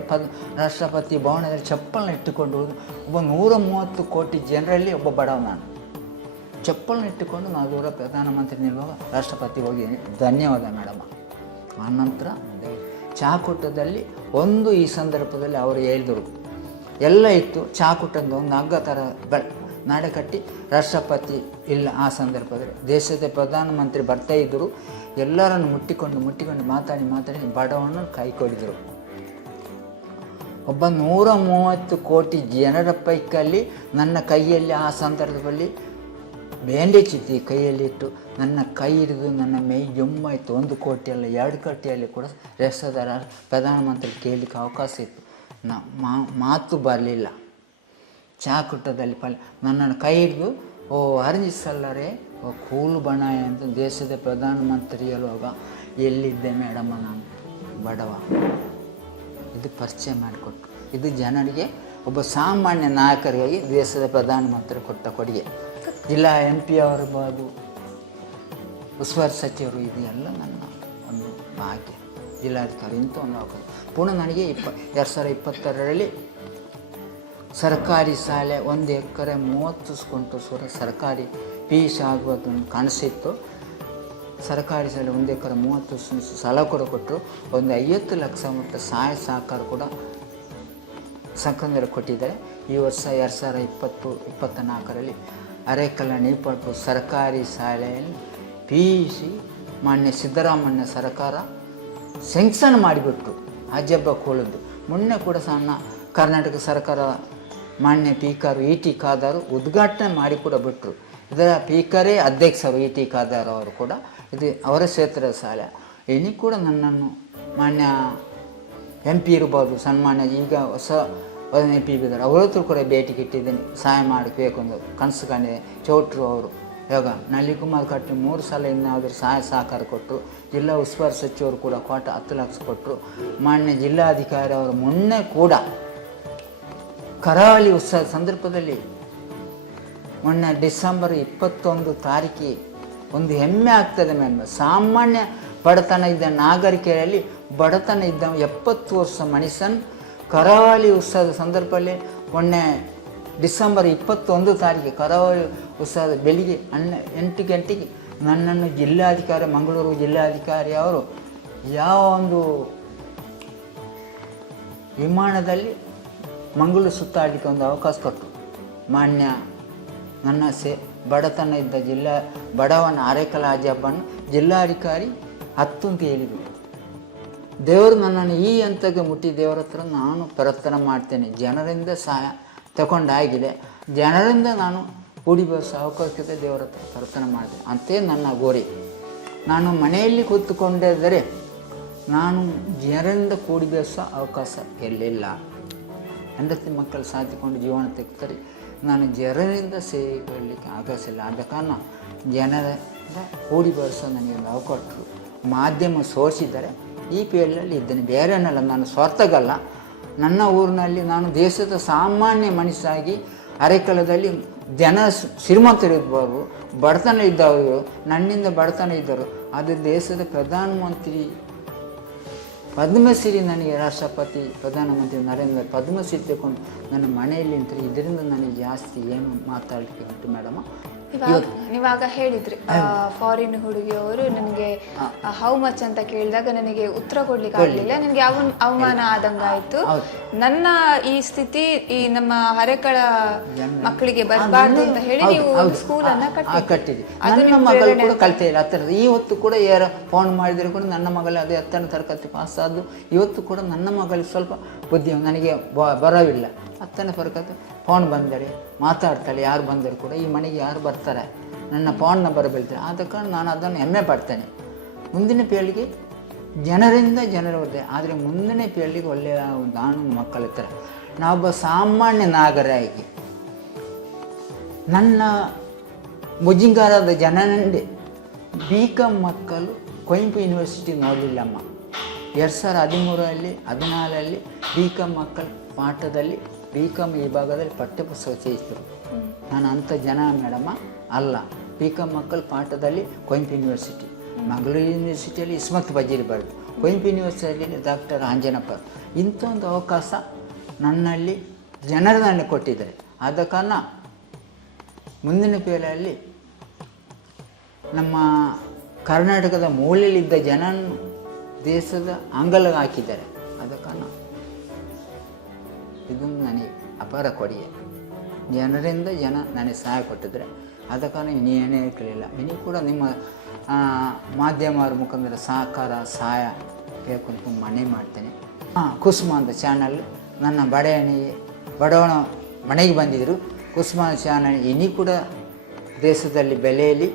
ರಾಷ್ಟ್ರಪತಿ ಭವನದಲ್ಲಿ ಚಪ್ಪಲನ್ನ ಇಟ್ಟುಕೊಂಡು ಒಬ್ಬ 130 ಕೋಟಿ ಜನರಲ್ಲಿ ಒಬ್ಬ ಬಡವ. ನಾನು ಚಪ್ಪಲನ್ನ ಇಟ್ಟುಕೊಂಡು ನಾವು ದೂರ ಪ್ರಧಾನಮಂತ್ರಿ ನಿಲ್ಲುವಾಗ ರಾಷ್ಟ್ರಪತಿ ಹೋಗಿ ಧನ್ಯವಾದ ಮೇಡಮ್. ಆನಂತರ ಚಾಕುಟದಲ್ಲಿ ಈ ಸಂದರ್ಭದಲ್ಲಿ ಅವರು ಹೇಳಿದರು, ಎಲ್ಲ ಇತ್ತು ಚಾಕುಟದ ಒಂದು ಹಗ್ಗ ಥರ ನಾಡೆ ಕಟ್ಟಿ ರಾಷ್ಟ್ರಪತಿ ಇಲ್ಲ. ಆ ಸಂದರ್ಭದಲ್ಲಿ ದೇಶದ ಪ್ರಧಾನಮಂತ್ರಿ ಬರ್ತಾ ಇದ್ದರು. ಎಲ್ಲರನ್ನು ಮುಟ್ಟಿಕೊಂಡು ಮಾತಾಡಿ ಬಡವನ್ನು ಕೈ ಕೊಡಿದರು. ಒಬ್ಬ 130 ಕೋಟಿ ಜನರ ಪೈಕಲ್ಲಿ ನನ್ನ ಕೈಯಲ್ಲಿ ಆ ಸಂದರ್ಭದಲ್ಲಿ ಬ್ಯಾಂಡೇಜ್ ಇತ್ತು. ಕೈಯಲ್ಲಿ ಇಟ್ಟು ನನ್ನ ಕೈ ಹಿಡಿದು ನನ್ನ ಮೈ ಜುಮ್ಮಾಯಿತು. 1 ಕೋಟಿ ಅಲ್ಲ 2 ಕೋಟಿಯಲ್ಲಿ ಕೂಡ ದೇಶದ ಪ್ರಧಾನಮಂತ್ರಿ ಕೇಳಲಿಕ್ಕೆ ಅವಕಾಶ ಇತ್ತು. ಮಾತು ಬರಲಿಲ್ಲ. ಚಾಕುಟದಲ್ಲಿ ನನ್ನನ್ನು ಕೈ ಹಿಡಿದು, ಓ ಅರ್ಜಿಸಲ್ಲರೇ, ಓ ಕೂಲು ಬಣಾಯ ಅಂತ ದೇಶದ ಪ್ರಧಾನಮಂತ್ರಿ ಹೇಳುವಾಗ ಎಲ್ಲಿದ್ದೆ ಮೇಡಮ್, ನಾನು ಬಡವ. ಇದು ಪರಿಚಯ ಮಾಡಿಕೊಟ್ಟು, ಇದು ಜನರಿಗೆ ಒಬ್ಬ ಸಾಮಾನ್ಯ ನಾಯಕರಿಗಾಗಿ ದೇಶದ ಪ್ರಧಾನಮಂತ್ರಿ ಕೊಟ್ಟ ಕೊಡುಗೆ. ಜಿಲ್ಲಾ MP ಅವರಿರ್ಬೋದು, ಉಸ್ತುವಾರಿ ಸಚಿವರು, ಇದು ಎಲ್ಲ ನನ್ನ ಒಂದು ಭಾಗ್ಯ. ಜಿಲ್ಲಾಧಿಕಾರಿ ಇಂಥ ಒಂದು ಅವಕಾಶ. ಪುನಃ ನನಗೆ 2022ರಲ್ಲಿ ಸರ್ಕಾರಿ ಶಾಲೆ 1 ಎಕರೆ 30 ಗುಂಟು ಸರ್ಕಾರಿ ಪೀಸ್ ಆಗುವುದನ್ನು ಕಾಣಿಸಿತ್ತು. ಸರ್ಕಾರಿ ಶಾಲೆ 1 ಎಕರೆ 30 ಸ್ಥಳ ಕೂಡ ಕೊಟ್ಟರು. ಒಂದು 50 ಲಕ್ಷ ಮತ್ತು ಸಹಾಯ ಸಹಕಾರ ಕೂಡ ಸಂಕಲನದಲ್ಲಿ ಕೊಟ್ಟಿದ್ದಾರೆ. ಈ ವರ್ಷ 2020-24ರಲ್ಲಿ ಅರೆಕಲ್ಲ ನೀಪಟ್ಟು ಸರ್ಕಾರಿ ಶಾಲೆಯಲ್ಲಿ PUC ಮಾನ್ಯ ಸಿದ್ದರಾಮಯ್ಯ ಸರ್ಕಾರ ಸ್ಯಾಂಕ್ಷನ್ ಮಾಡಿಬಿಟ್ರು. ಅಜಬ್ಬ ಕೋಳದ್ದು. ಮೊನ್ನೆ ಕೂಡ ಸಣ್ಣ ಕರ್ನಾಟಕ ಸರ್ಕಾರ ಮಾನ್ಯ ಸ್ಪೀಕರ್ E.T. ಖಾದರ್ ಉದ್ಘಾಟನೆ ಮಾಡಿ ಕೂಡ ಬಿಟ್ಟರು. ಇದರ ಸ್ಪೀಕರೇ ಅಧ್ಯಕ್ಷರು E.T. ಖಾದರ್ ಅವರು ಕೂಡ. ಇದು ಅವರ ಕ್ಷೇತ್ರದ ಶಾಲೆ. ಇನ್ನೂ ಕೂಡ ನನ್ನನ್ನು ಮಾನ್ಯ MP ಇರ್ಬೋದು, ಸನ್ಮಾನ್ಯ ಈಗ ಹೊಸ MP ಇದ್ದಾರೆ, ಅವ್ರ ಹತ್ರ ಕೂಡ ಭೇಟಿಗೆ ಇಟ್ಟಿದ್ದೇನೆ. ಸಹಾಯ ಮಾಡಬೇಕು ಅಂತ ಕನಸು ಕಂಡಿದೆ. ಚೌಟ್ರು ಅವರು ಇವಾಗ ನಳಿಕುಮಾರ್ ಕಟ್ಟಿ 3 ಸಲ ಇನ್ನಾದರೂ ಸಹಾಯ ಸಹಕಾರ ಕೊಟ್ಟರು. ಜಿಲ್ಲಾ ಉಸ್ತುವಾರಿ ಸಚಿವರು ಕೂಡ 10 ಲಕ್ಷ ಕೊಟ್ಟರು. ಮಾನ್ಯ ಜಿಲ್ಲಾಧಿಕಾರಿ ಅವರು ಮೊನ್ನೆ ಕೂಡ ಕರಾವಳಿ ಉತ್ಸವದ ಸಂದರ್ಭದಲ್ಲಿ ಮೊನ್ನೆ ಡಿಸೆಂಬರ್ 21 ತಾರೀಕಿಗೆ ಒಂದು ಹೆಮ್ಮೆ ಆಗ್ತದೆ ಮೇಡಮ್. ಸಾಮಾನ್ಯ ಬಡತನ ಇದ್ದ ನಾಗರಿಕರಲ್ಲಿ ಬಡತನ ಇದ್ದ 70 ವರ್ಷ ಮನುಷ್ಯನ್ ಕರಾವಳಿ ಉತ್ಸವದ ಸಂದರ್ಭದಲ್ಲಿ ಮೊನ್ನೆ ಡಿಸೆಂಬರ್ 21 ತಾರೀಕಿಗೆ ಕರಾವಳಿ ಉತ್ಸವದ ಬೆಳಿಗ್ಗೆ 8 ಗಂಟೆಗೆ ನನ್ನನ್ನು ಜಿಲ್ಲಾಧಿಕಾರಿ, ಮಂಗಳೂರು ಜಿಲ್ಲಾಧಿಕಾರಿ ಅವರು ಯಾವ ಒಂದು ವಿಮಾನದಲ್ಲಿ ಮಂಗಳೂರು ಸುತ್ತಾಡಲಿಕ್ಕೆ ಒಂದು ಅವಕಾಶ ಕೊಟ್ಟರು. ಮಾನ್ಯ ನನ್ನ ಬಡತನ ಇದ್ದ ಬಡವನ ಅರೆಕಲ ಅಜಬ್ಬನ್ನು ಜಿಲ್ಲಾಧಿಕಾರಿ 10 ಅಂತ ಹೇಳಿದರು. ದೇವರು ನನ್ನನ್ನು ಈ ಹಂತಕ್ಕೆ ಮುಟ್ಟಿ ದೇವರ ಹತ್ರ ನಾನು ಪ್ರಾರ್ಥನೆ ಮಾಡ್ತೇನೆ. ಜನರಿಂದ ಸಹಾಯ ತಗೊಂಡಾಗಿದೆ, ಜನರಿಂದ ನಾನು ಕೂಡಿ ಬರೆಸೋ ಅವಕಾಶಕ್ಕೆ ದೇವರ ಹತ್ರ ಪ್ರಾರ್ಥನೆ ಮಾಡಿದೆ. ಅಂತೆ ನನ್ನ ಗೋರಿ. ನಾನು ಮನೆಯಲ್ಲಿ ಕೂತ್ಕೊಂಡಿದ್ದರೆ ನಾನು ಜನರಿಂದ ಕೂಡಿ ಬೆಳೆಸೋ ಅವಕಾಶ ಎಲ್ಲಿಲ್ಲ. ಹೆಂಡತಿ ಮಕ್ಕಳು ಸಾಧಿಕೊಂಡು ಜೀವನ ತೆಗ್ತಾರೆ. ನಾನು ಜನರಿಂದ ಸೇರಿಕೊಳ್ಳಲಿಕ್ಕೆ ಅವಕಾಶ ಇಲ್ಲ. ಆದ ಕಾರಣ ಜನರಿಂದ ಕೂಡಿ ಬೆಳೆಸೋ ನನಗೆ ಒಂದು ಅವಕಾಶ ಕೊಟ್ಟರು. ಮಾಧ್ಯಮ ಸೋರಿಸಿದ್ದಾರೆ. ಈ ಫೀಲ್ಡಲ್ಲಿ ಇದ್ದೇನೆ, ಬೇರೆನಲ್ಲ. ನಾನು ಸ್ವಾರ್ಥಗಲ್ಲ. ನನ್ನ ಊರಿನಲ್ಲಿ ನಾನು ದೇಶದ ಸಾಮಾನ್ಯ ಮನುಷ್ಯರಾಗಿ ಅರೆಕಲದಲ್ಲಿ ಜನ ಶ್ರೀಮಂತರು ಇದ್ದವರು, ಬಡತನ ಇದ್ದವರು, ನನ್ನಿಂದ ಬಡತನ ಇದ್ದರು. ಅದು ದೇಶದ ಪ್ರಧಾನಮಂತ್ರಿ ಪದ್ಮಶ್ರೀ ನನಗೆ ರಾಷ್ಟ್ರಪತಿ ಪ್ರಧಾನಮಂತ್ರಿ ನರೇಂದ್ರ ಪದ್ಮಶ್ರೀ ತಗೊಂಡು ನನ್ನ ಮನೆಯಲ್ಲಿ ನಿಂತರೆ ಇದರಿಂದ ನನಗೆ ಜಾಸ್ತಿ ಏನು ಮಾತಾಡಲಿಕ್ಕೆ ಉಂಟು ಮೇಡಮ್. ನೀವಾಗ ಹೇಳಿದ್ರಿ ಫಾರಿನ್ ಹುಡುಗಿಯವರು ನನಗೆ ಹೌ ಮಚ್ ಅಂತ ಕೇಳಿದಾಗ ನನಗೆ ಉತ್ತರ ಕೊಡ್ಲಿಕ್ಕೆ ಆಗಲಿಲ್ಲ, ನನಗೆ ಅವಮಾನ ಆದಂಗಾಯ್ತು. ನನ್ನ ಈ ಸ್ಥಿತಿ ಈ ನಮ್ಮ ಹರೆಕಳ ಮಕ್ಕಳಿಗೆ ಬರಬಾರ್ದು ಅಂತ ಹೇಳಿ ನೀವು ಸ್ಕೂಲ್ ಅನ್ನ ಕಟ್ಟಿದ್ವಿ. ನನ್ನ ಮಗಳು ಕೂಡ ಕಲಿತಾ ಇಲ್ಲ ಆ ಥರದ. ಇವತ್ತು ಕೂಡ ಯಾರು ಫೋನ್ ಮಾಡಿದರೆ ಕೂಡ ನನ್ನ ಮಗಳು ಅದೇ 10ನೇ ತರಗತಿ ಪಾಸ್ ಆದ್ದು. ಇವತ್ತು ಕೂಡ ನನ್ನ ಮಗಳಿಗೆ ಸ್ವಲ್ಪ ಬುದ್ಧಿ, ನನಗೆ ಬರೋವಿಲ್ಲ. 10ನೇ ತರಗತಿ ಫೋನ್ ಬಂದರೆ ಮಾತಾಡ್ತಾಳೆ. ಯಾರು ಬಂದರೂ ಕೂಡ ಈ ಮನೆಗೆ ಯಾರು ಬರ್ತಾರೆ ನನ್ನ ಫೋನ್ ನಂಬರ್ ಬೀಳ್ತಾರೆ. ಆದ ಕಾರಣ ನಾನು ಅದನ್ನು ಹೆಮ್ಮೆ ಪಡ್ತೇನೆ. ಮುಂದಿನ ಪೀಳಿಗೆ ಜನರಿಂದ ಜನರು ಹೋದೆ, ಆದರೆ ಮುಂದಿನ ಪೀಳಿಗೆ ಒಳ್ಳೆಯ ನಾನು ಮಕ್ಕಳಿರ್ತಾರೆ. ನಾವೊಬ್ಬ ಸಾಮಾನ್ಯ ನಾಗರಿಕರಾಗಿ ನನ್ನ ಮುಜಿಂಗಾರದ ಜನನಂಡೆ BCom ಮಕ್ಕಳು ಕುವೆಂಪು ಯೂನಿವರ್ಸಿಟಿ ನೋಡಲಿಲ್ಲಮ್ಮ. 2013 14 BCom ಮಕ್ಕಳ ಪಾಠದಲ್ಲಿ BCom ವಿಭಾಗದಲ್ಲಿ ಪಠ್ಯಪುಸ್ತಕ ಸೇರಿಸಿದ್ರು. ನಾನು ಅಂಥ ಜನ ಮೇಡಮ್ಮ ಅಲ್ಲ. BCom ಮಕ್ಕಳ ಪಾಠದಲ್ಲಿ ಕುವೆಂಪು ಯೂನಿವರ್ಸಿಟಿ, ಮಂಗಳೂರು ಯೂನಿವರ್ಸಿಟಿಯಲ್ಲಿ ಇಸ್ಮತ್ ಬಜೀರ್ ಬರೆದು, ಕುವೆಂಪು ಯೂನಿವರ್ಸಿಟಿಯಲ್ಲಿ ಡಾಕ್ಟರ್ ಆಂಜನಪ್ಪ. ಇಂಥ ಒಂದು ಅವಕಾಶ ನನ್ನಲ್ಲಿ ಜನರು ನನಗೆ ಕೊಟ್ಟಿದ್ದಾರೆ. ಆದ ಕಾರಣ ಮುಂದಿನ ಪೀಳಿಗೆಯಲ್ಲಿ ನಮ್ಮ ಕರ್ನಾಟಕದ ಮೂಲೆಯಲ್ಲಿದ್ದ ಜನನ್ನು ದೇಶದ ಅಂಗಲಿಗೆ ಹಾಕಿದ್ದಾರೆ. ಆದ ಕಾರಣ ಇದೊಂದು ನನಗೆ ಅಪಾರ ಕೊಡುಗೆ. ಜನರಿಂದ ಜನ ನನಗೆ ಸಹಾಯ ಕೊಟ್ಟಿದ್ದಾರೆ. ಆದ ಕಾರಣ ಇನ್ನೇನೇ ಕೇಳಿಲ್ಲ. ಇನ್ನೂ ಕೂಡ ನಿಮ್ಮ ಮಾಧ್ಯಮರ ಮುಖಾಂತರ ಸಹಕಾರ ಸಹಾಯ ಬೇಕು ಅಂತ ಮನೆ ಮಾಡ್ತೇನೆ. ಕುಸುಮ ಅಂತ ಚಾನಲ್ ನನ್ನ ಬಡವಣ ಮನೆಗೆ ಬಂದಿದ್ದರು. ಕುಸುಮ ಚಾನಲ್ ಇನ್ನೂ ಕೂಡ ದೇಶದಲ್ಲಿ ಬೆಲೆಯಲ್ಲಿ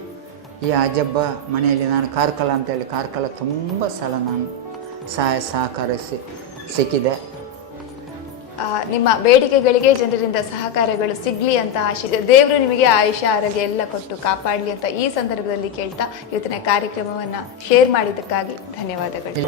ಈ ಅಜಬ್ಬ ಮನೆಯಲ್ಲಿ ನಾನು ಕಾರ್ಕಳ ಅಂತೇಳಿ ಕಾರ್ಕಳ ತುಂಬ ಸಲ ನಾನು ಸಹಾಯ ಸಹಕಾರ ಸಿಕ್ಕಿದೆ. ನಿಮ್ಮ ಬೇಡಿಕೆಗಳಿಗೆ ಜನರಿಂದ ಸಹಕಾರಗಳು ಸಿಗ್ಲಿ ಅಂತ ಆಶೆ, ದೇವರು ನಿಮಗೆ ಆಯುಷ್ಯ ಆರೋಗ್ಯ ಎಲ್ಲ ಕೊಟ್ಟು ಕಾಪಾಡಲಿ ಅಂತ ಈ ಸಂದರ್ಭದಲ್ಲಿ ಕೇಳ್ತಾ ಇವತ್ತಿನ ಕಾರ್ಯಕ್ರಮವನ್ನು ಶೇರ್ ಮಾಡಿದ್ದಕ್ಕಾಗಿ ಧನ್ಯವಾದಗಳು.